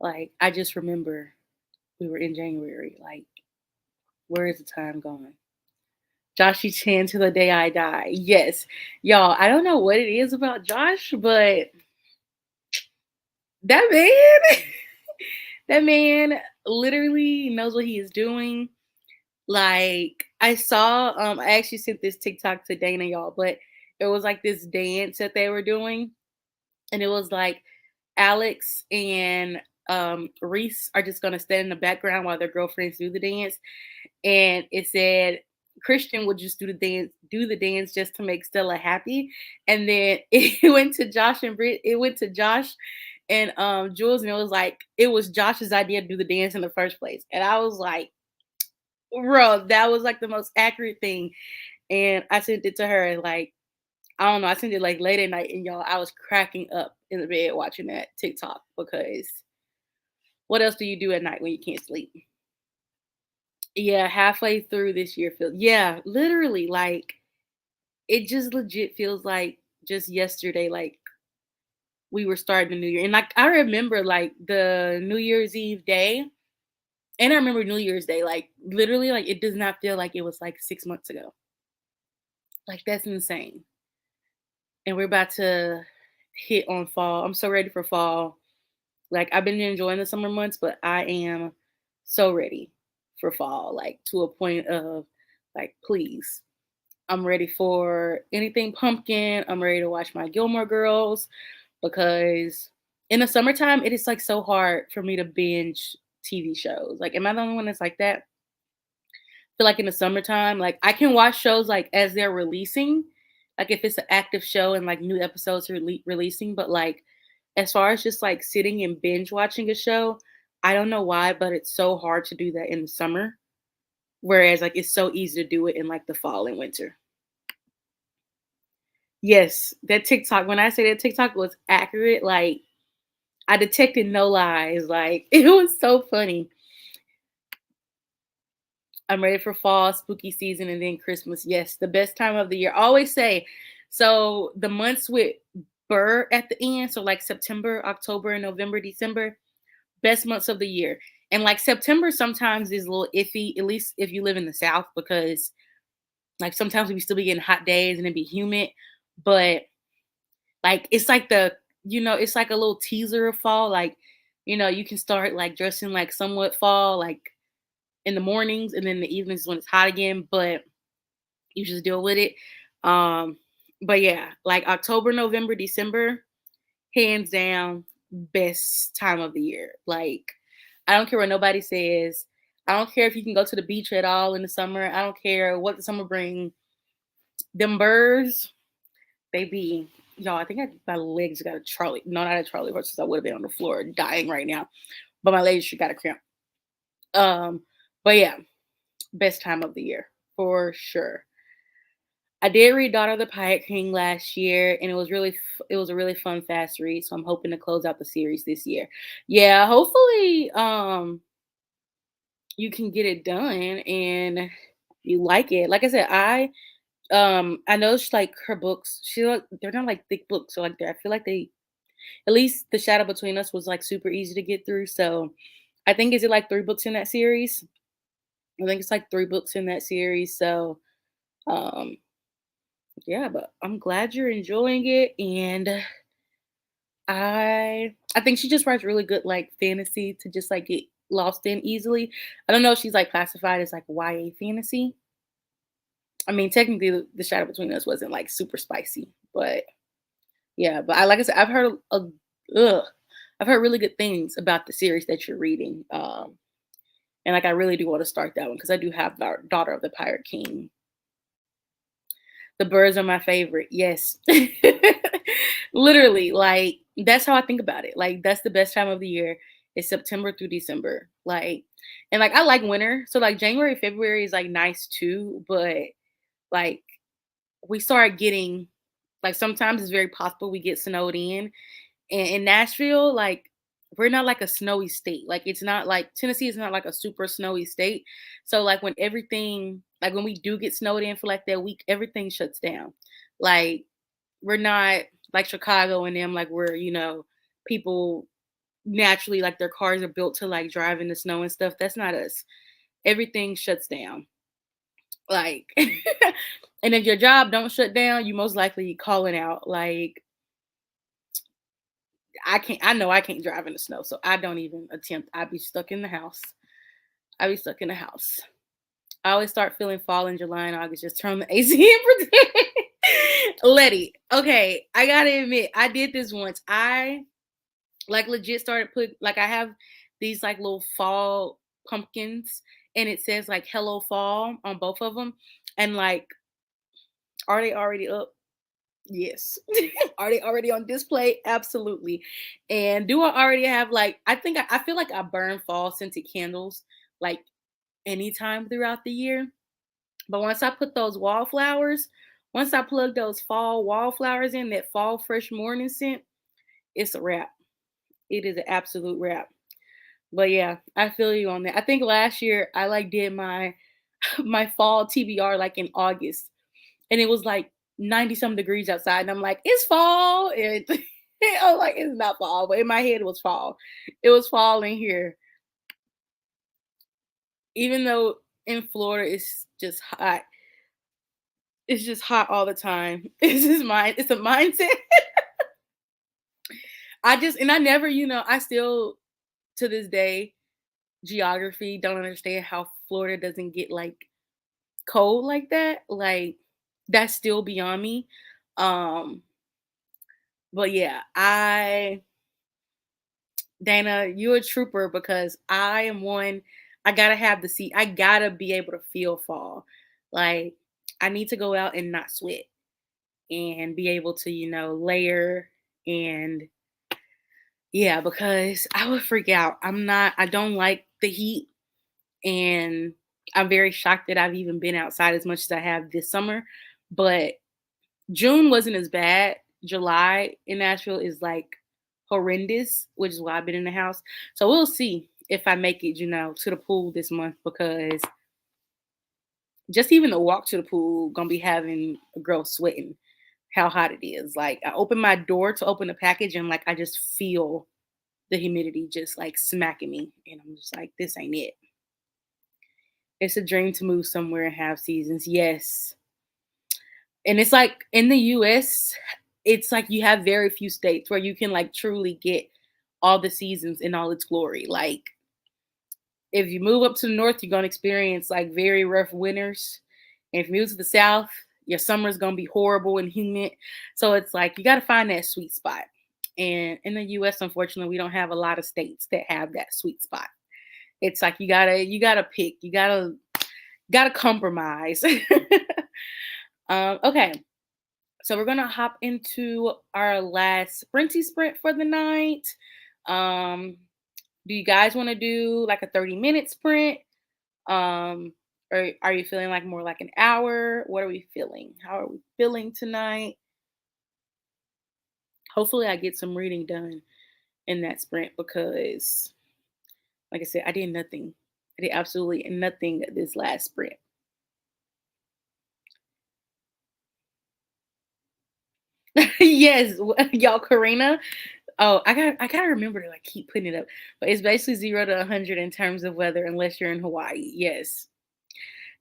Like I just remember We were in January. Like, where is the time gone? Joshy Chan to the day I die. Yes. Y'all, I don't know what it is about Josh, but that man, that man literally knows what he is doing. Like, I actually sent this TikTok to Dana, y'all, but it was like this dance that they were doing. And it was like Alex and Reese are just gonna stand in the background while their girlfriends do the dance. And it said Christian would just do the dance just to make Stella happy. And then it went to Josh and Brit, it went to Josh and Jules, and it was like it was Josh's idea to do the dance in the first place. And I was like, bro, that was like the most accurate thing. And I sent it to her and like, I don't know, I sent it like late at night, and y'all, I was cracking up in the bed watching that TikTok because what else do you do at night when you can't sleep? Yeah, halfway through this year feels, yeah, literally, like it just legit feels like just yesterday, like we were starting the new year. And like I remember like the New Year's Eve day, and I remember New Year's Day, like literally, like it does not feel like it was like 6 months ago. Like that's insane. And we're about to hit on fall. I'm so ready for fall. Like I've been enjoying the summer months, but I am so ready for fall, like to a point of like, please. I'm ready for anything pumpkin. I'm ready to watch my Gilmore Girls because in the summertime, it is like so hard for me to binge TV shows. Like, am I the only one that's like that? Feel like in the summertime, like I can watch shows like as they're releasing, like if it's an active show and like new episodes are releasing, but like as far as just like sitting and binge watching a show, I don't know why, but it's so hard to do that in the summer. Whereas like it's so easy to do it in like the fall and winter. Yes, that TikTok, when I say that TikTok was accurate, like I detected no lies. Like it was so funny. I'm ready for fall, spooky season, and then Christmas. Yes, the best time of the year. I always say, so the months with Burr at the end, so like September, October, and November, December, best months of the year. And like September sometimes is a little iffy, at least if you live in the South, because like sometimes we still be getting hot days and it be humid. But like it's like it's like a little teaser of fall. Like, you can start like dressing like somewhat fall, like in the mornings, and then the evenings when it's hot again, but you just deal with it. Um, but yeah, like October, November, December, hands down, best time of the year. Like, I don't care what nobody says. I don't care if you can go to the beach at all in the summer. I don't care what the summer brings. Them birds, they be, y'all, I think my legs got a Charlie. No, not a Charlie horse, because I would have been on the floor dying right now. But my legs got a cramp. But yeah, best time of the year for sure. I did read Daughter of the Pirate King last year, and it was a really fun fast read. So I'm hoping to close out the series this year. Yeah, hopefully you can get it done and you like it. Like I said, I know she like her books. They're not like thick books, so like I feel like they, at least The Shadow Between Us was like super easy to get through. So I think, is it like 3 books in that series? I think it's like 3 books in that series. So um yeah, but I'm glad you're enjoying it, and I think she just writes really good like fantasy to just like get lost in easily. I don't know if she's like classified as like YA fantasy. I mean, technically, The Shadow Between Us wasn't like super spicy, but yeah. But like I said, ugh, I've heard really good things about the series that you're reading, and like I really do want to start that one because I do have Daughter of the Pirate King. The birds are my favorite. Yes. Literally, like that's how I think about it. Like that's the best time of the year. It's September through December. Like, and like I like winter. So like January, February is like nice too, but like we start getting, like sometimes it's very possible we get snowed in. And in Nashville, like we're not like a snowy state. Like it's not like Tennessee is not like a super snowy state. So like when everything, like when we do get snowed in for like that week, everything shuts down. Like we're not like Chicago and them, like where, people naturally, like, their cars are built to, like, drive in the snow and stuff. That's not us. Everything shuts down. Like, and if your job don't shut down, you most likely calling out. Like, I know I can't drive in the snow, so I don't even attempt. I'd be stuck in the house. I'd be stuck in the house. I always start feeling fall in July and August. Just turn the AC and pretend. Letty. Okay, I gotta admit, I did this once. I like legit started put like I have these like little fall pumpkins, and it says like "Hello Fall" on both of them. And like, are they already up? Yes. Are they already on display? Absolutely. And do I already have like I feel like I burn fall scented candles like anytime throughout the year. But once I put those wallflowers, once I plug those fall wallflowers in, that fall fresh morning scent, it's a wrap. It is an absolute wrap. But yeah, I feel you on that. I think last year I like did my my fall TBR like in August, and it was like 90 some degrees outside, and I'm like, it's fall. And I was like, it's not fall, but in my head it was fall. It was fall in here, even though in Florida it's just hot. It's just hot all the time. It's just mind. It's a mindset. I never, I still to this day geography don't understand how Florida doesn't get like cold like that. Like that's still beyond me. Um, but yeah, Dana, you're a trooper because I am one. I gotta have the seat. I gotta be able to feel fall. Like I need to go out and not sweat and be able to, layer and yeah, because I would freak out. I don't like the heat, and I'm very shocked that I've even been outside as much as I have this summer. But June wasn't as bad. July in Nashville is like horrendous, which is why I've been in the house. So we'll see if I make it, to the pool this month because just even the walk to the pool gonna be having a girl sweating how hot it is. Like I open my door to open the package and like I just feel the humidity just like smacking me. And I'm just like, this ain't it. It's a dream to move somewhere and have seasons. Yes. And it's like in the US, it's like you have very few states where you can like truly get all the seasons in all its glory. Like if you move up to the north, you're gonna experience like very rough winters. And if you move to the south, your summer's gonna be horrible and humid. So it's like you gotta find that sweet spot. And in the US, unfortunately, we don't have a lot of states that have that sweet spot. It's like you gotta pick, you gotta compromise. Okay, so we're gonna hop into our last sprinty sprint for the night. Um, do you guys want to do like a 30-minute sprint? Um, or are you feeling like more like an hour? What are we feeling? How are we feeling tonight? Hopefully, I get some reading done in that sprint because, like I said, I did nothing. I did absolutely nothing this last sprint. Yes, y'all, Karina. Oh, I gotta remember to like keep putting it up. But it's basically 0 to 100 in terms of weather, unless you're in Hawaii. Yes,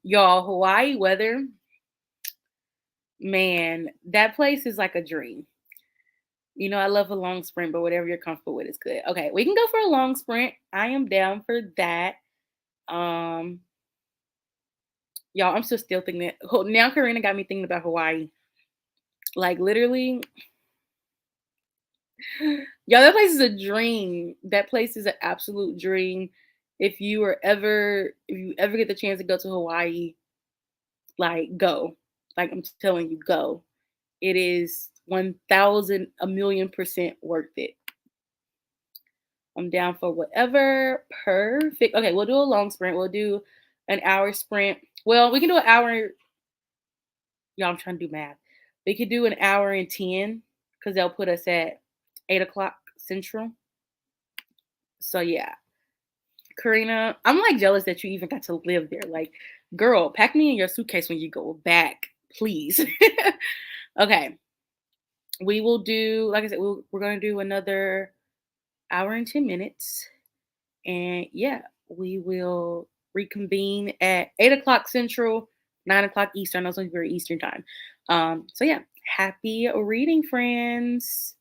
y'all, Hawaii weather, man, that place is like a dream. I love a long sprint, but whatever you're comfortable with is good. Okay, we can go for a long sprint. I am down for that. Um, y'all, I'm still thinking that now. Karina got me thinking about Hawaii. Like literally, yeah, that place is a dream. That place is an absolute dream. If you ever get the chance to go to Hawaii, like go. Like I'm telling you, go. It is 1,000 a million% worth it. I'm down for whatever. Perfect. Okay, we'll do a long sprint. We'll do an hour sprint. Well, we can do an hour. Y'all, I'm trying to do math. We could do an hour and 10 because they'll put us at 8 o'clock Central. So yeah, Karina, I'm like jealous that you even got to live there. Like, girl, pack me in your suitcase when you go back, please. Okay, we will do. Like I said, we're gonna do another hour and 10 minutes. And yeah, we will reconvene at 8 o'clock Central, 9 o'clock Eastern. Those are Eastern time. So yeah, happy reading, friends.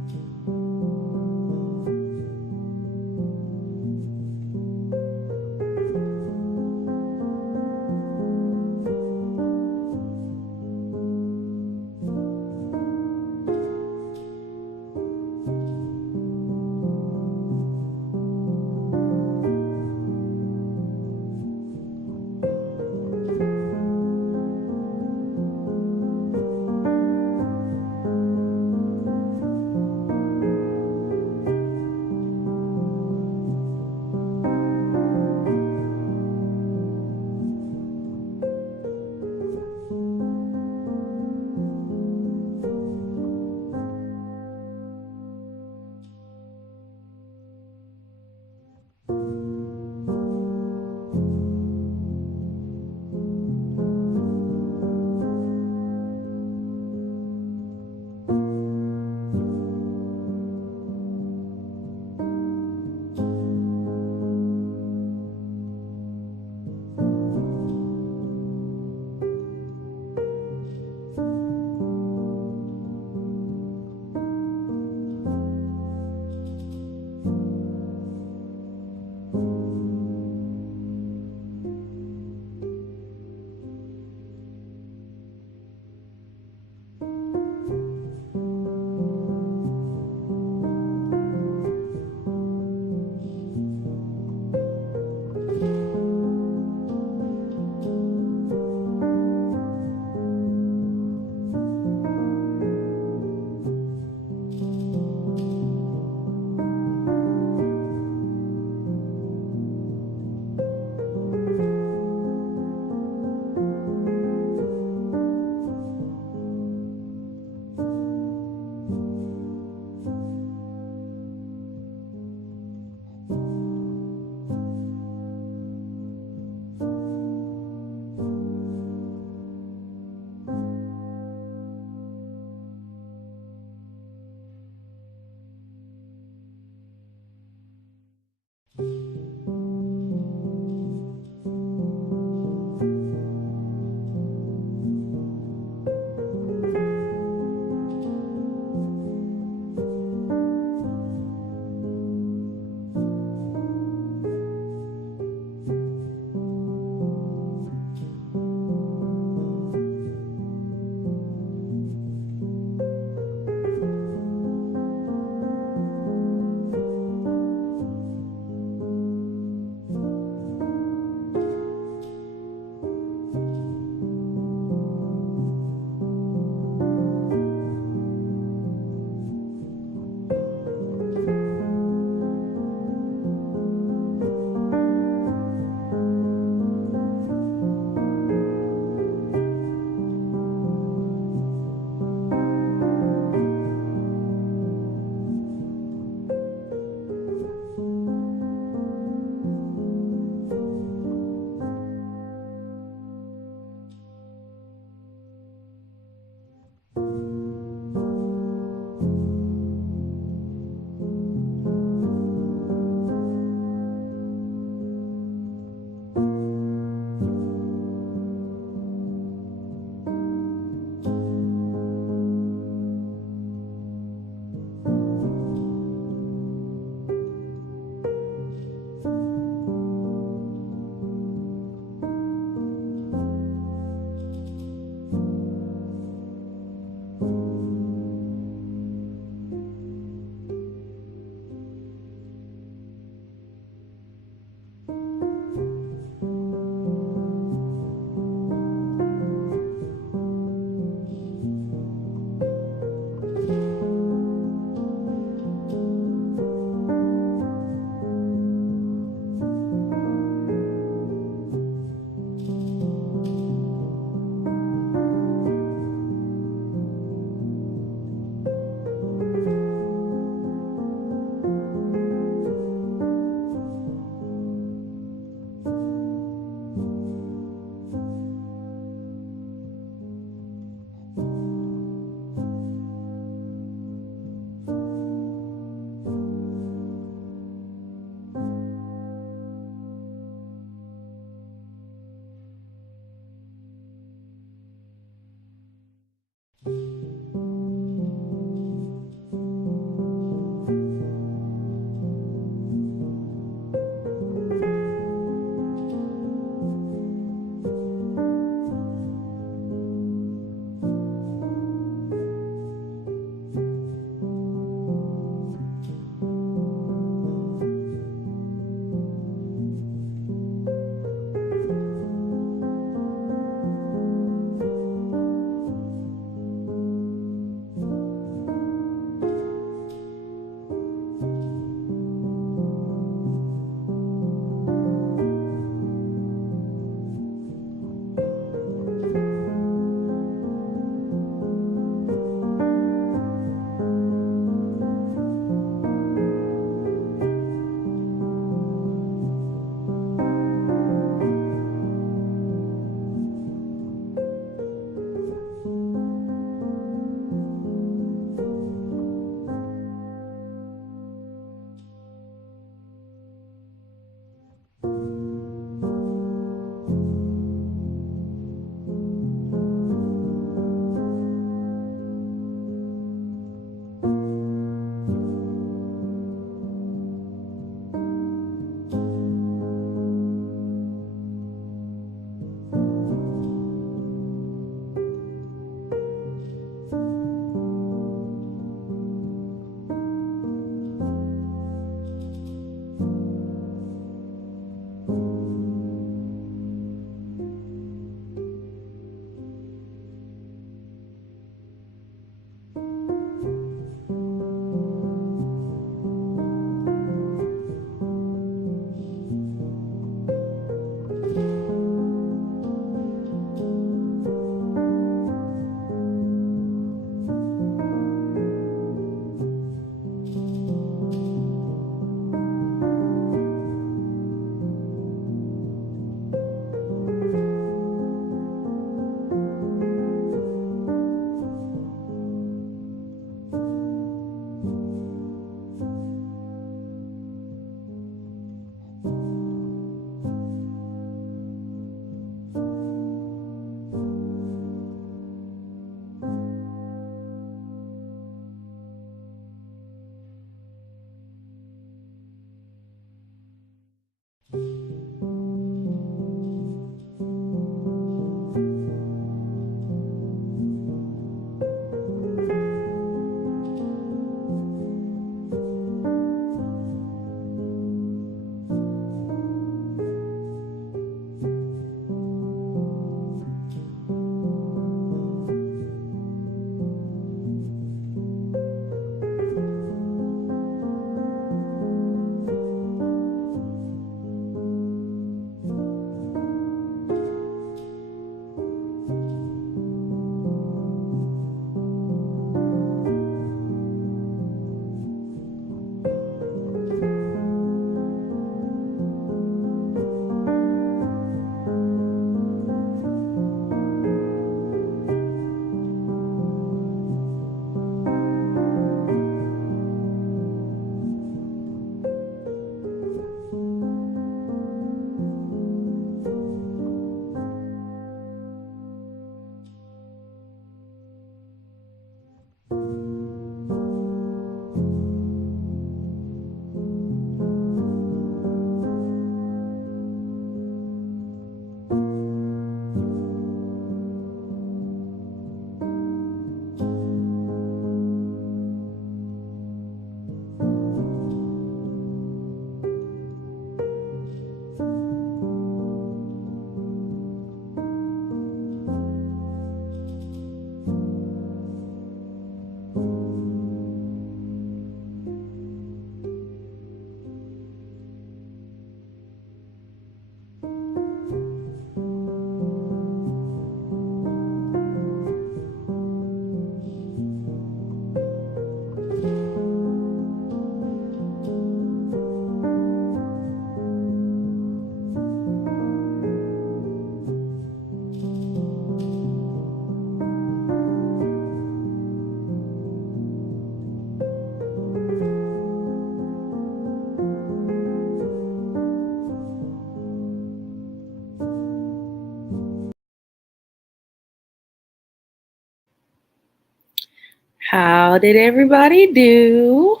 How did everybody do?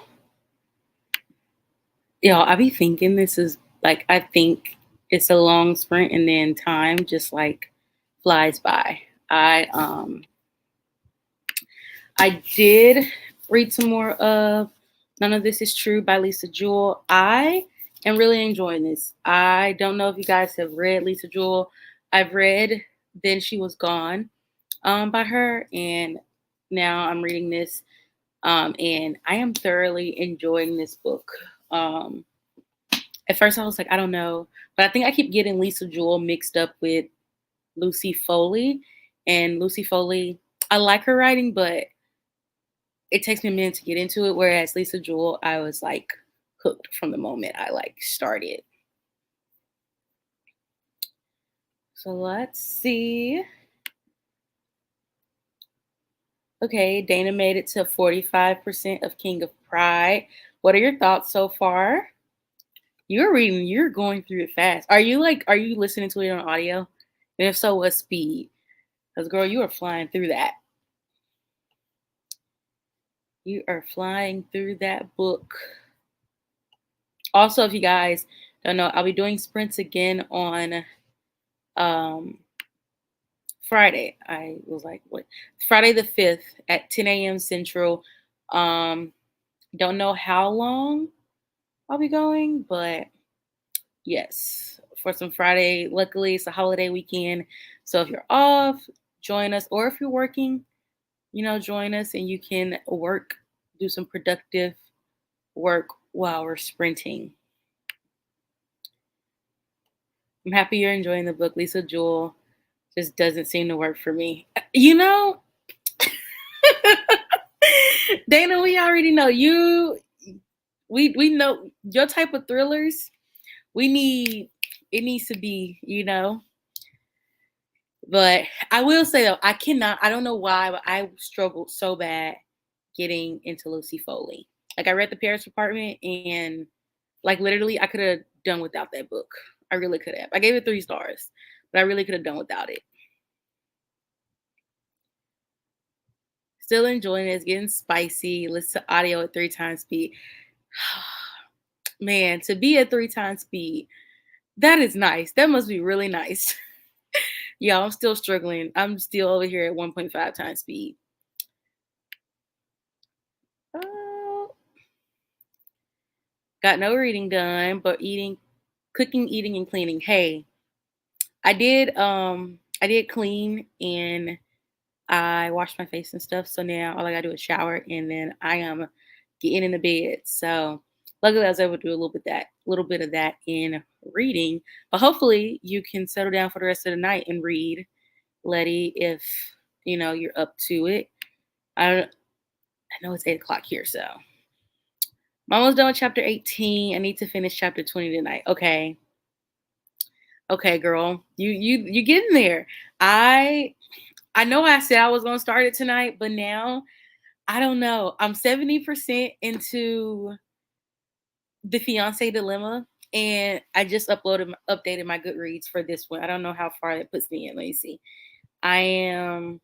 Y'all, I be thinking this is like, I think it's a long sprint and then time just like flies by. I did read some more of None of This Is True by Lisa Jewell. I am really enjoying this. I don't know if you guys have read Lisa Jewell. I've read Then She Was Gone by her, and now I'm reading this, and I am thoroughly enjoying this book. At first, I was like, I don't know, but I think I keep getting Lisa Jewell mixed up with Lucy Foley, and Lucy Foley, I like her writing, but it takes me a minute to get into it. Whereas Lisa Jewell, I was like hooked from the moment I like started. So let's see. Okay, Dana made it to 45% of King of Pride. What are your thoughts so far? You're reading, you're going through it fast. Are you listening to it on audio? And if so, what speed? Because girl, you are flying through that. You are flying through that book. Also, if you guys don't know, I'll be doing sprints again on Friday. I was like, what? Friday the 5th at 10 a.m. Central. Don't know how long I'll be going, but yes, for some Friday. Luckily, it's a holiday weekend. So if you're off, join us. Or if you're working, join us and you can do some productive work while we're sprinting. I'm happy you're enjoying the book. Lisa Jewell just doesn't seem to work for me. Dana, we already know you. We know your type of thrillers. It needs to be, But I will say though, I don't know why, but I struggled so bad getting into Lucy Foley. Like I read The Paris Apartment and like literally I could have done without that book. I really could have. I gave it 3 stars, but I really could have done without it. Still enjoying it. It's getting spicy. Listen to audio at 3 times speed. Man, to be at 3 times speed, that is nice. That must be really nice. Yeah, I'm still struggling. I'm still over here at 1.5 times speed. Oh, got no reading done, but cooking, eating, and cleaning. Hey, I did clean and I washed my face and stuff. So now all I gotta do is shower and then I am getting in the bed. So luckily I was able to do a little bit of that in reading. But hopefully you can settle down for the rest of the night and read, Letty, if you're up to it. I know it's 8 o'clock here, so I'm almost done with chapter 18. I need to finish chapter 20 tonight. Okay, girl. You getting there. I know I said I was gonna start it tonight, but now I don't know. I'm 70% into The Fiance Dilemma, and I just updated my Goodreads for this one. I don't know how far that puts me in. Let me see. I am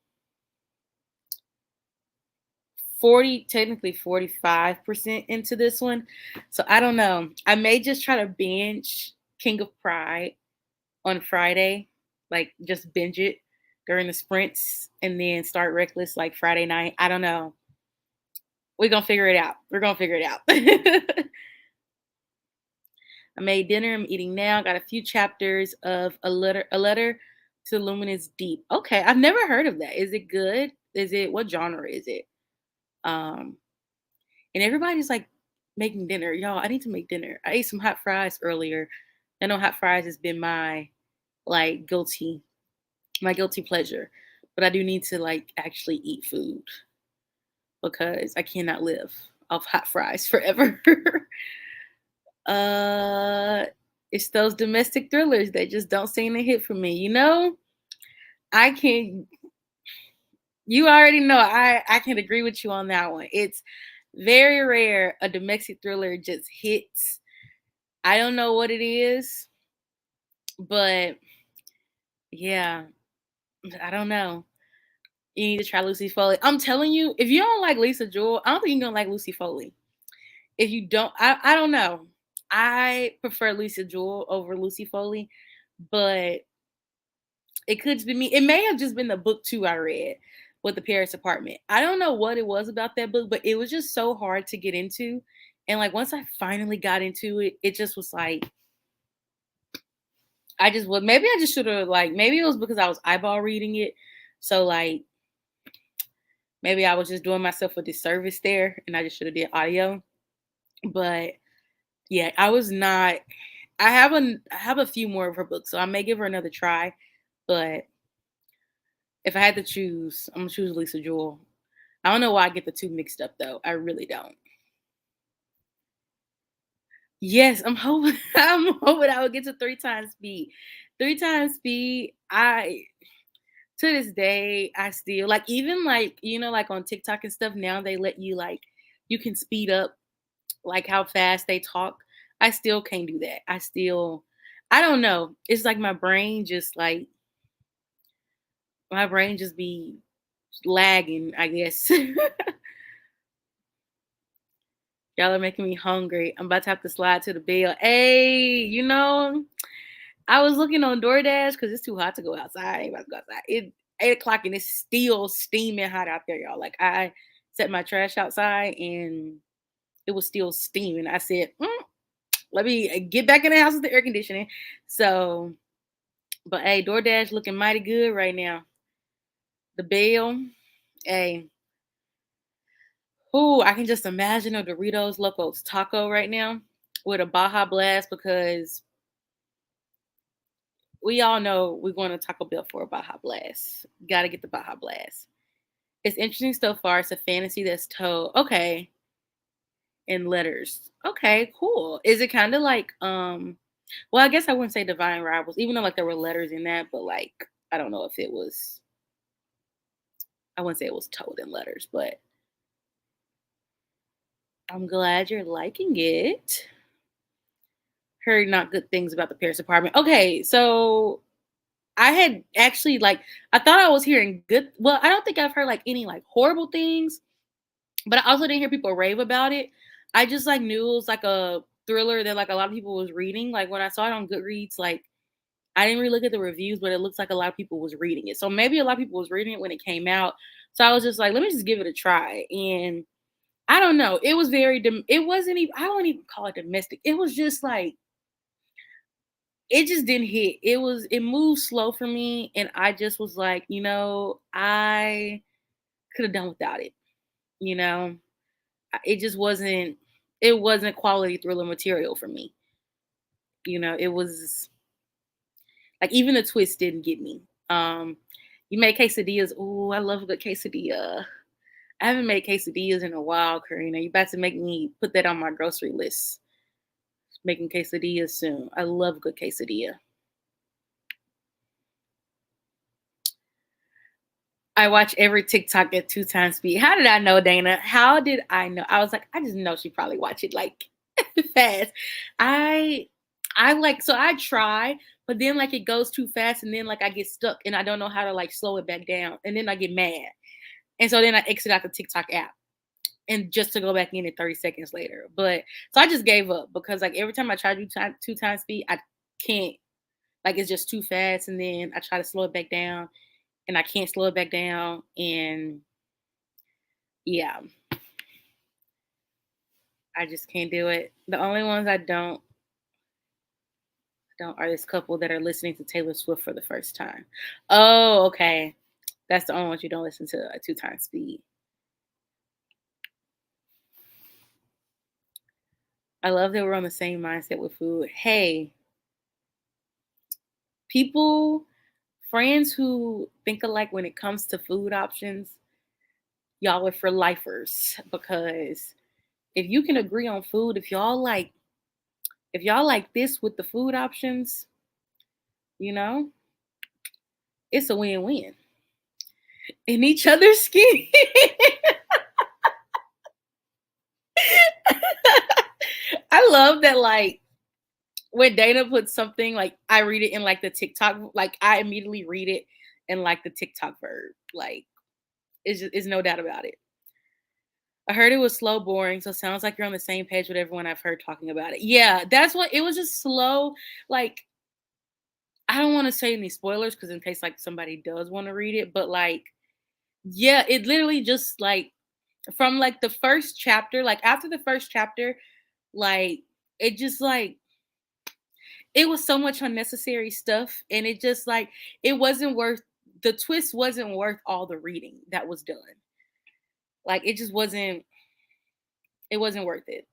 technically 45% into this one. So I don't know. I may just try to binge King of Pride on Friday, like just binge it during the sprints and then start Reckless like Friday night. I don't know. We're gonna figure it out. We're gonna figure it out. I made dinner. I'm eating now. Got a few chapters of a letter to Luminous Deep. Okay, I've never heard of that. Is it good? What genre is it? Um, and everybody's like making dinner. Y'all, I need to make dinner. I ate some hot fries earlier. I know hot fries has been like my guilty pleasure, but I do need to like actually eat food because I cannot live off hot fries forever. uh it's those domestic thrillers that just don't seem to hit for me. I can You already know I can agree with you on that one. It's very rare a domestic thriller just hits. I don't know what it is, but yeah, I don't know. You need to try Lucy Foley. I'm telling you, if you don't like Lisa Jewell, I don't think you're gonna like Lucy Foley. If you don't, I don't know. I prefer Lisa Jewell over Lucy Foley, but it could just be me. It may have just been the book too I read with the Paris apartment. I don't know what it was about that book, but it was just so hard to get into. And like once I finally got into it, it just was like I just was maybe I just should have like maybe it was because I was eyeball reading it. So like maybe I was just doing myself a disservice there and I just should have did audio. But yeah, I was not I have a few more of her books, so I may give her another try. But if I had to choose, I'm gonna choose Lisa Jewell. I don't know why I get the two mixed up though. I really don't. Yes, I'm hoping I'm hoping I will get to three times speed. Three times speed, I to this day, I still like even like, like on TikTok and stuff, now they let you like you can speed up like how fast they talk. I still can't do that. I don't know. It's like my brain just be lagging, I guess. Y'all are making me hungry. I'm about to have to slide to the bell. Hey, I was looking on DoorDash because it's too hot to go outside. I ain't about to go outside. It's 8 o'clock and it's still steaming hot out there, y'all. Like I set my trash outside and it was still steaming. I said, let me get back in the house with the air conditioning. So, but hey, DoorDash looking mighty good right now. The bell, hey, ooh, I can just imagine a Doritos Locos taco right now with a Baja Blast because we all know we're going to Taco Bell for a Baja Blast. Got to get the Baja Blast. It's interesting so far. It's a fantasy that's told, okay, in letters. Okay, cool. Is it kind of like, well, I guess I wouldn't say Divine Rivals, even though like there were letters in that, but like, I don't know if it was, I wouldn't say it was told in letters, but I'm glad you're liking it. Heard not good things about the Paris apartment. Okay, so I had actually like I thought I was hearing good. Well, I don't think I've heard like any like horrible things, but I also didn't hear people rave about it. I just like knew it was like a thriller that like a lot of people was reading. Like when I saw it on Goodreads, like I didn't really look at the reviews, but it looks like a lot of people was reading it. So maybe a lot of people was reading it when it came out. So I was just like, let me just give it a try. And I don't know. It was it wasn't even I don't even call it domestic. It was just like it just didn't hit. It moved slow for me and I just was like, I could have done without it. You know, it just wasn't quality thriller material for me. It was like even the twist didn't get me. You made quesadillas. Oh, I love a good quesadilla. I haven't made quesadillas in a while, Karina. You about to make me put that on my grocery list. Making quesadillas soon. I love a good quesadilla. I watch every TikTok at 2 times speed. How did I know, Dana? How did I know? I was like, I just know she probably watch it like fast. I I like so I try, but then like it goes too fast and then like I get stuck and I don't know how to like slow it back down. And then I get mad. And so then I exit out the TikTok app and just to go back in it 30 seconds later. But so I just gave up because like every time I try to do 2 times speed, I can't like it's just too fast. And then I try to slow it back down and I can't slow it back down. And yeah, I just can't do it. The only ones I don't are this couple that are listening to Taylor Swift for the first time. Oh, okay. That's the only ones you don't listen to at 2 times speed. I love that we're on the same mindset with food. Hey, people, friends who think alike when it comes to food options, y'all are for lifers because if you can agree on food, if y'all like this with the food options, you know, it's a win-win. In each other's skin. I love that like when Dana puts something like I read it in like the TikTok, like I immediately read it in like the TikTok verb. Like It's no doubt about it. I heard it was slow, boring, so it sounds like you're on the same page with everyone I've heard talking about it. Yeah, that's what it was just slow. Like, I don't want to say any spoilers because in case like somebody does want to read it, but like, yeah, it literally just like from like the first chapter, like after the first chapter, like it just like it was so much unnecessary stuff, and it just like it wasn't worth the twist wasn't worth all the reading that was done. Like it just wasn't it wasn't worth it.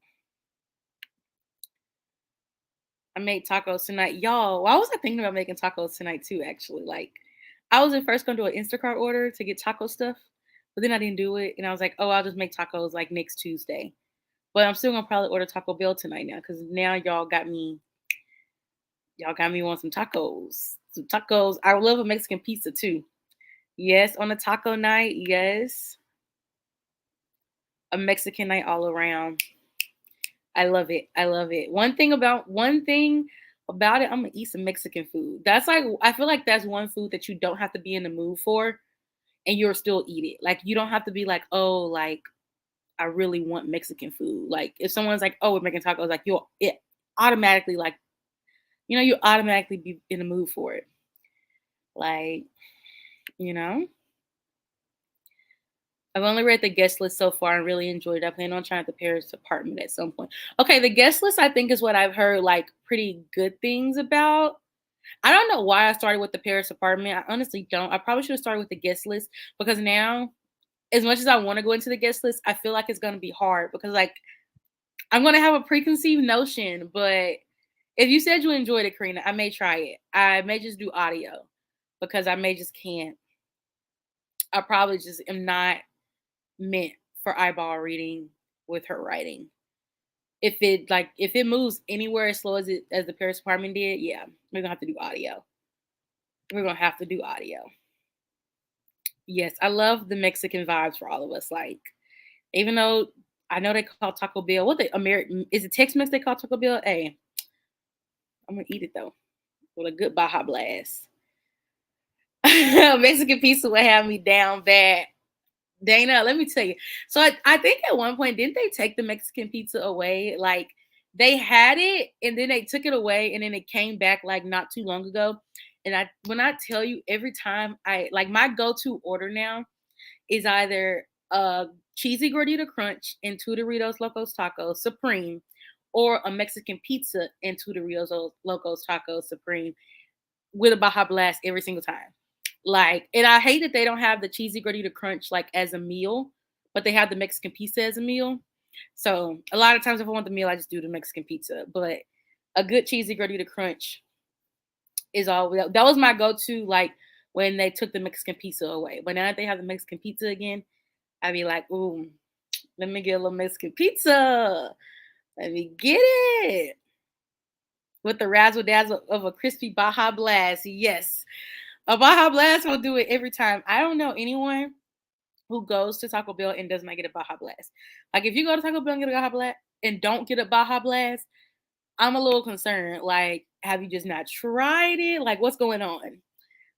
I made tacos tonight. Y'all, why was I thinking about making tacos tonight too, actually? Like, I was at first gonna do an Instacart order to get taco stuff, but then I didn't do it. And I was like, oh, I'll just make tacos like next Tuesday. But I'm still gonna probably order Taco Bell tonight now because now y'all got me wanting some tacos. Some tacos. I love a Mexican pizza too. Yes, on a taco night, yes. A Mexican night all around. I love it. I love it. One thing about it, I'm gonna eat some Mexican food. That's like I feel like that's one food that you don't have to be in the mood for and you'll still eat it. Like you don't have to be like, oh, like I really want Mexican food. Like if someone's like, oh, we're making tacos, like you'll it automatically like, you automatically be in the mood for it. Like, you know. I've only read the guest list so far and really enjoyed it. I plan on trying the Paris apartment at some point. Okay, the guest list I think is what I've heard like pretty good things about. I don't know why I started with the Paris apartment. I honestly don't. I probably should have started with the guest list because now, as much as I want to go into the guest list, I feel like it's going to be hard because like I'm going to have a preconceived notion. But if you said you enjoyed it, Karina, I may try it. I may just do audio because I may just can't. I probably just am not meant for eyeball reading with her writing. If it moves anywhere as slow as the Paris apartment did, yeah, we're gonna have to do audio. We're gonna have to do audio. Yes, I love the Mexican vibes for all of us. Like, even though I know they call Taco Bell, what they American is it Tex Mex they call Taco Bell? Hey, I'm gonna eat it though with a good Baja Blast. Mexican pizza would have me down bad. Dana, let me tell you. So I think at one point, didn't they take the Mexican pizza away? Like they had it and then they took it away and then it came back like not too long ago. And when I tell you every time I like my go-to order now is either a cheesy gordita crunch and two Doritos Locos Tacos Supreme or a Mexican pizza and two Doritos Locos Tacos Supreme with a Baja Blast every single time. Like, and I hate that they don't have the cheesy gordita crunch like as a meal, but they have the Mexican pizza as a meal. So a lot of times if I want the meal, I just do the Mexican pizza. But a good cheesy gordita crunch is all that was my go-to, like when they took the Mexican pizza away. But now that they have the Mexican pizza again, I'd be like, ooh, let me get a little Mexican pizza. Let me get it. With the razzle dazzle of a crispy Baja Blast. Yes. A Baja Blast will do it every time. I don't know anyone who goes to Taco Bell and does not get a Baja Blast. Like if you go to Taco Bell and get a Baja Blast and don't get a Baja Blast, I'm a little concerned. Like, have you just not tried it? Like, what's going on?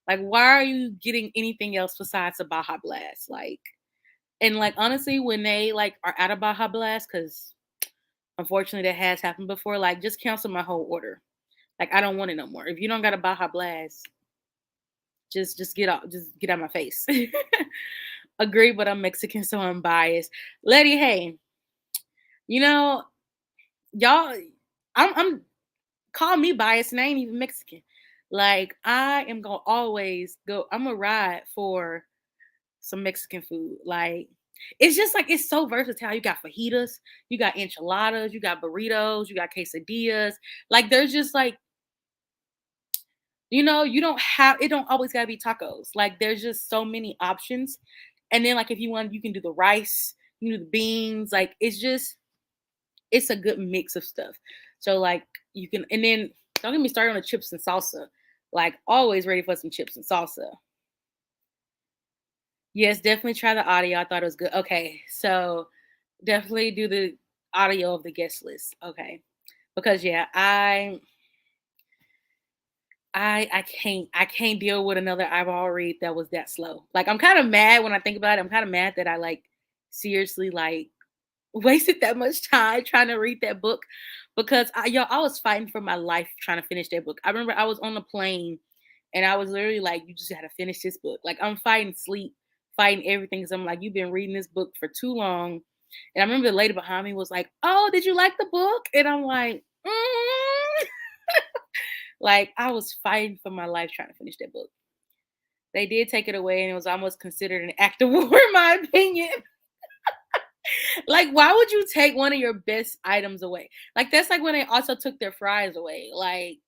Like, why are you getting anything else besides a Baja Blast? Like, and like honestly, when they like are out of Baja Blast, because unfortunately that has happened before, like just cancel my whole order. Like, I don't want it no more. If you don't got a Baja Blast, just get out my face. Agree, but I'm Mexican, so I'm biased. Letty, hey, you know, y'all, I'm call me biased, and I ain't even Mexican. Like I am gonna always go. I'm gonna ride for some Mexican food. Like it's just like it's so versatile. You got fajitas, you got enchiladas, you got burritos, you got quesadillas. Like there's just like you don't have it don't always gotta be tacos. Like there's just so many options. And then like if you want, you can do the rice, you can do the beans. Like it's a good mix of stuff. So like you can and then don't get me started on the chips and salsa. Like always ready for some chips and salsa. Yes, definitely try the audio. I thought it was good. Okay, so definitely do the audio of the guest list. Okay. Because yeah, I can't deal with another eyeball read that was that slow. Like, I'm kind of mad when I think about it. I'm kind of mad that I like seriously like wasted that much time trying to read that book because I was fighting for my life trying to finish that book. I remember I was on the plane and I was literally like, "You just gotta finish this book." Like, I'm fighting sleep, fighting everything. Because I'm like, "You've been reading this book for too long." And I remember the lady behind me was like, "Oh, did you like the book?" And I'm like, "Mm." Like, I was fighting for my life trying to finish that book. They did take it away, and it was almost considered an act of war, in my opinion. Like, why would you take one of your best items away? Like, that's like when they also took their fries away. Like,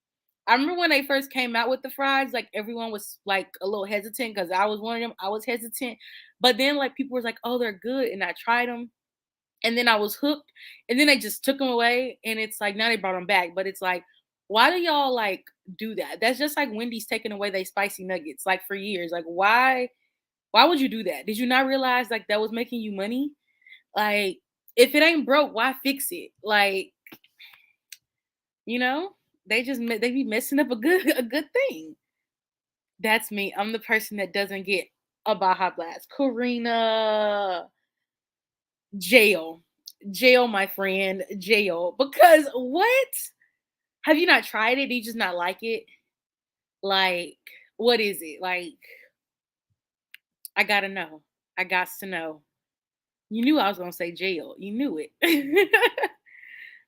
I remember when they first came out with the fries, like everyone was like a little hesitant because I was one of them. I was hesitant. But then like people were like, "Oh, they're good." And I tried them and then I was hooked. And then they just took them away. And it's like now they brought them back. But it's like, why do y'all like do that? That's just like Wendy's taking away their spicy nuggets like for years. Like, why would you do that? Did you not realize like that was making you money? Like, if it ain't broke, why fix it? Like, you know, they be messing up a good thing. That's me. I'm the person that doesn't get a Baja Blast. Karina, jail, jail, my friend, jail. Because what? Have you not tried it? Do you just not like it? Like, what is it? Like, I gotta know. I got to know. You knew I was gonna say jail. You knew it.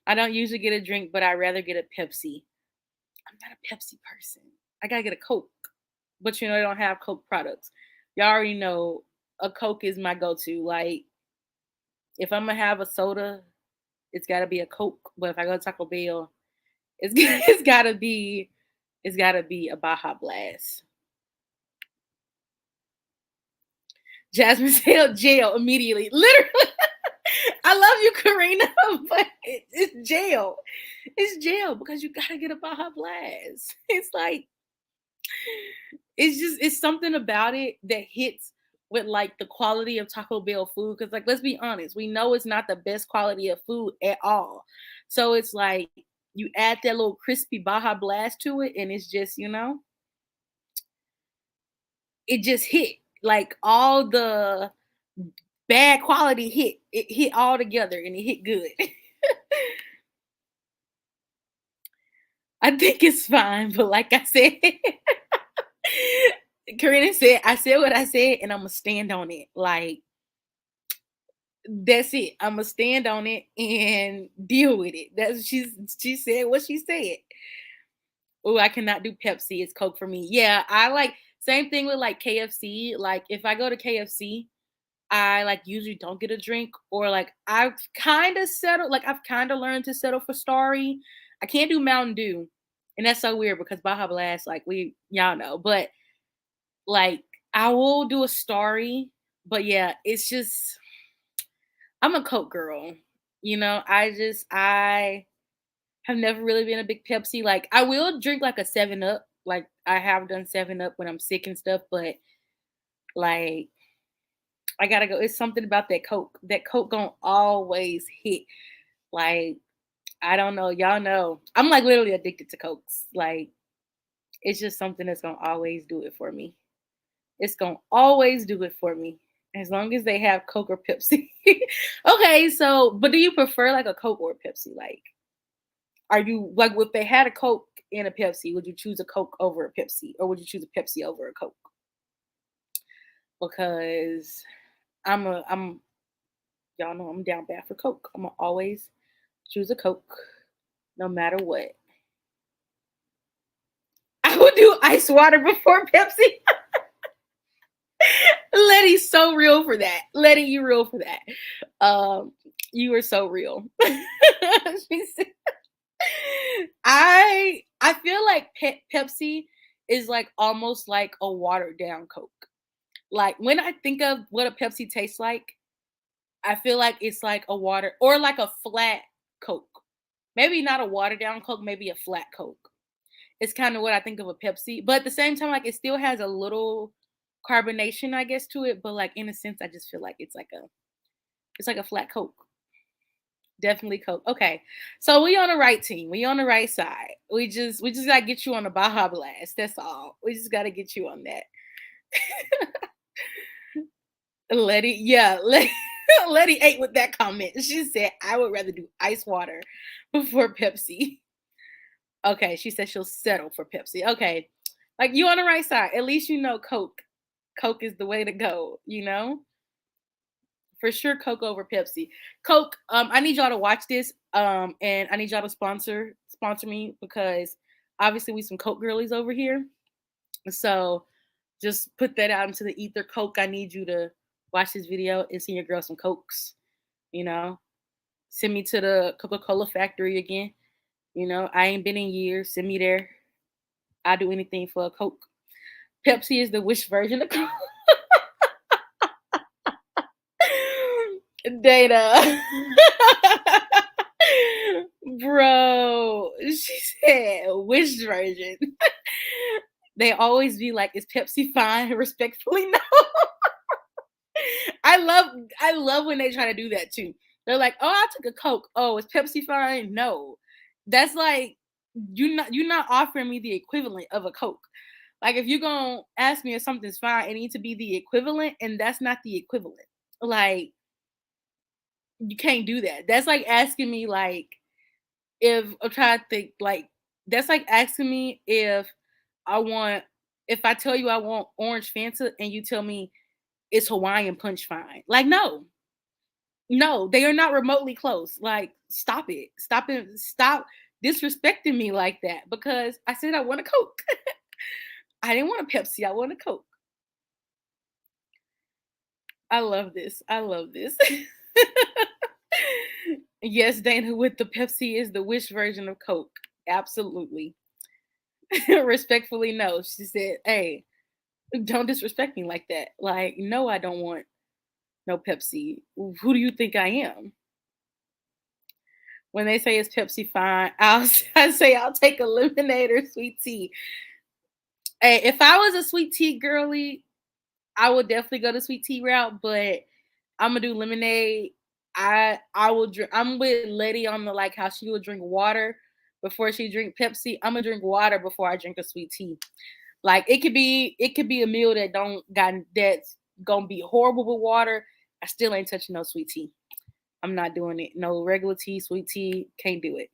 I don't usually get a drink, but I'd rather get a Pepsi. I'm not a Pepsi person. I gotta get a Coke. But they don't have Coke products. Y'all already know a Coke is my go-to. Like, if I'm gonna have a soda, it's gotta be a Coke. But if I go to Taco Bell, it's it's gotta be a Baja Blast. Jasmine said jail immediately. Literally. I love you, Karina, but it's jail. It's jail because you gotta get a Baja Blast. It's like it's something about it that hits with like the quality of Taco Bell food. Cause like let's be honest, we know it's not the best quality of food at all. So it's like you add that little crispy Baja Blast to it, and it's just, it just hit. Like all the bad quality hit. It hit all together and it hit good. I think it's fine, but like I said, Karina said, I said what I said, and I'm gonna stand on it. Like, that's it. I'm gonna stand on it and deal with it. She said what she said. Oh, I cannot do Pepsi. It's Coke for me. Yeah, I like same thing with like KFC. Like if I go to KFC, I like usually don't get a drink, or like I've kind of settled. Like I've kind of learned to settle for Starry. I can't do Mountain Dew, and that's so weird because Baja Blast, like we y'all know, but like I will do a Starry. But yeah, it's just I'm a Coke girl. I have never really been a big Pepsi. Like I will drink like a 7 Up. Like I have done 7 Up when I'm sick and stuff, but like I gotta go. It's something about that Coke. That Coke gonna always hit. Like, I don't know. Y'all know. I'm like literally addicted to Cokes. Like, it's just something that's gonna always do it for me. It's gonna always do it for me. As long as they have Coke or Pepsi. Okay, so but do you prefer like a Coke or a Pepsi? Like, are you like if they had a Coke and a Pepsi, would you choose a Coke over a Pepsi? Or would you choose a Pepsi over a Coke? Because I'm y'all know I'm down bad for Coke. I'm gonna always choose a Coke no matter what. I would do ice water before Pepsi. Letty's so real for that. Letty, you real for that. You are so real. She said- I feel like Pepsi is like almost like a watered down Coke. Like when I think of what a Pepsi tastes like, I feel like it's like a water or like a flat Coke. Maybe not a watered down Coke, maybe a flat Coke. It's kind of what I think of a Pepsi, but at the same time, like it still has a little carbonation, I guess, to it. But like in a sense, I just feel like it's like a flat Coke. Definitely Coke. Okay. So we on the right team. We on the right side. We just gotta get you on the Baja Blast. That's all. We just gotta get you on that. Letty, yeah, Letty ate with that comment. She said, I would rather do ice water before Pepsi. Okay, she said she'll settle for Pepsi. Okay. Like you on the right side. At least you know Coke. Coke is the way to go, you know? For sure, Coke over Pepsi. Coke, I need y'all to watch this. And I need y'all to sponsor me because obviously we some Coke girlies over here. So just put that out into the ether. Coke, I need you to watch this video and send your girl some Cokes. You know, send me to the Coca-Cola factory again. You know, I ain't been in years. Send me there. I'll do anything for a Coke. Pepsi is the wish version of Coke. Data. Bro, she said wish version. They always be like, is Pepsi fine? Respectfully, no. I love when they try to do that too. They're like, oh, I took a Coke. Oh, is Pepsi fine? No. That's like you're not offering me the equivalent of a Coke. Like if you're gonna ask me if something's fine, it needs to be the equivalent, and that's not the equivalent. Like you can't do that. That's like asking me like if I'm trying to think like that's like asking me I want if I tell you I want orange Fanta and you tell me it's Hawaiian punch fine. Like no. No, they are not remotely close. Like stop it. Stop it. Stop disrespecting me like that because I said I want a Coke. I didn't want a Pepsi. I want a Coke. I love this. I love this. Yes, Dana, with the Pepsi is the wish version of Coke. Absolutely. Respectfully, no. She said, hey, don't disrespect me like that. Like, no, I don't want no Pepsi. Who do you think I am? When they say it's Pepsi fine, I say I'll take a lemonade or sweet tea. Hey, if I was a sweet tea girly, I would definitely go the sweet tea route, but I'm gonna do lemonade. I will drink. I'm with Letty on the like how she would drink water before she drink Pepsi. I'm gonna drink water before I drink a sweet tea. Like it could be a meal that don't got that's gonna be horrible with water. I still ain't touching no sweet tea. I'm not doing it. No regular tea, sweet tea, can't do it.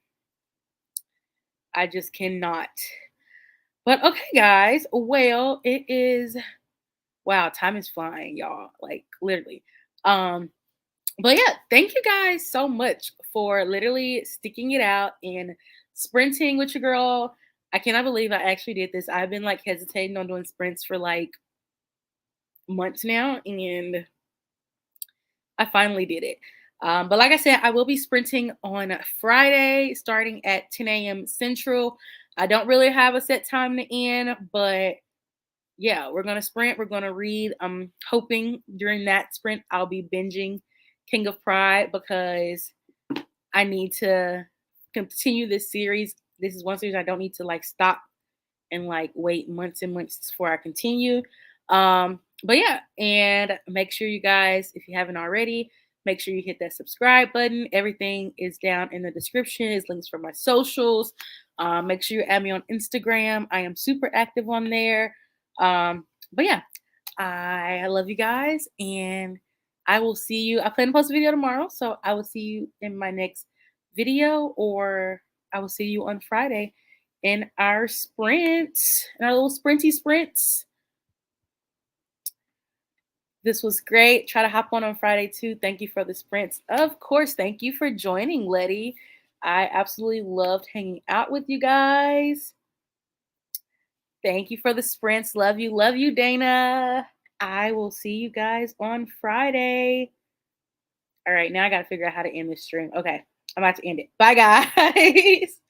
I just cannot. But okay, guys. Well, it is wow, time is flying, y'all. Like literally. Um but yeah, thank you guys so much for literally sticking it out and sprinting with your girl. I cannot believe I actually did this. I've been like hesitating on doing sprints for like months now, and I finally did it. But like I said, I will be sprinting on Friday starting at 10 a.m. Central. I don't really have a set time to end, but yeah, we're gonna sprint. We're gonna read. I'm hoping during that sprint I'll be binging King of Pride because I need to continue this series. This is one series I don't need to like stop and like wait months and months before I continue. But yeah, and make sure you guys, if you haven't already, make sure you hit that subscribe button. Everything is down in the description. It's links for my socials. Make sure you add me on Instagram. I am super active on there. But yeah, I love you guys, and I will see you. I plan to post a video tomorrow, so I will see you in my next video, or I will see you on Friday in our sprints, in our little sprinty sprints. This was great. Try to hop on Friday too. Thank you for the sprints. Of course, thank you for joining, Letty. I absolutely loved hanging out with you guys. Thank you for the sprints. Love you. Love you, Dana. I will see you guys on Friday. All right, now I got to figure out how to end this stream. Okay, I'm about to end it. Bye, guys.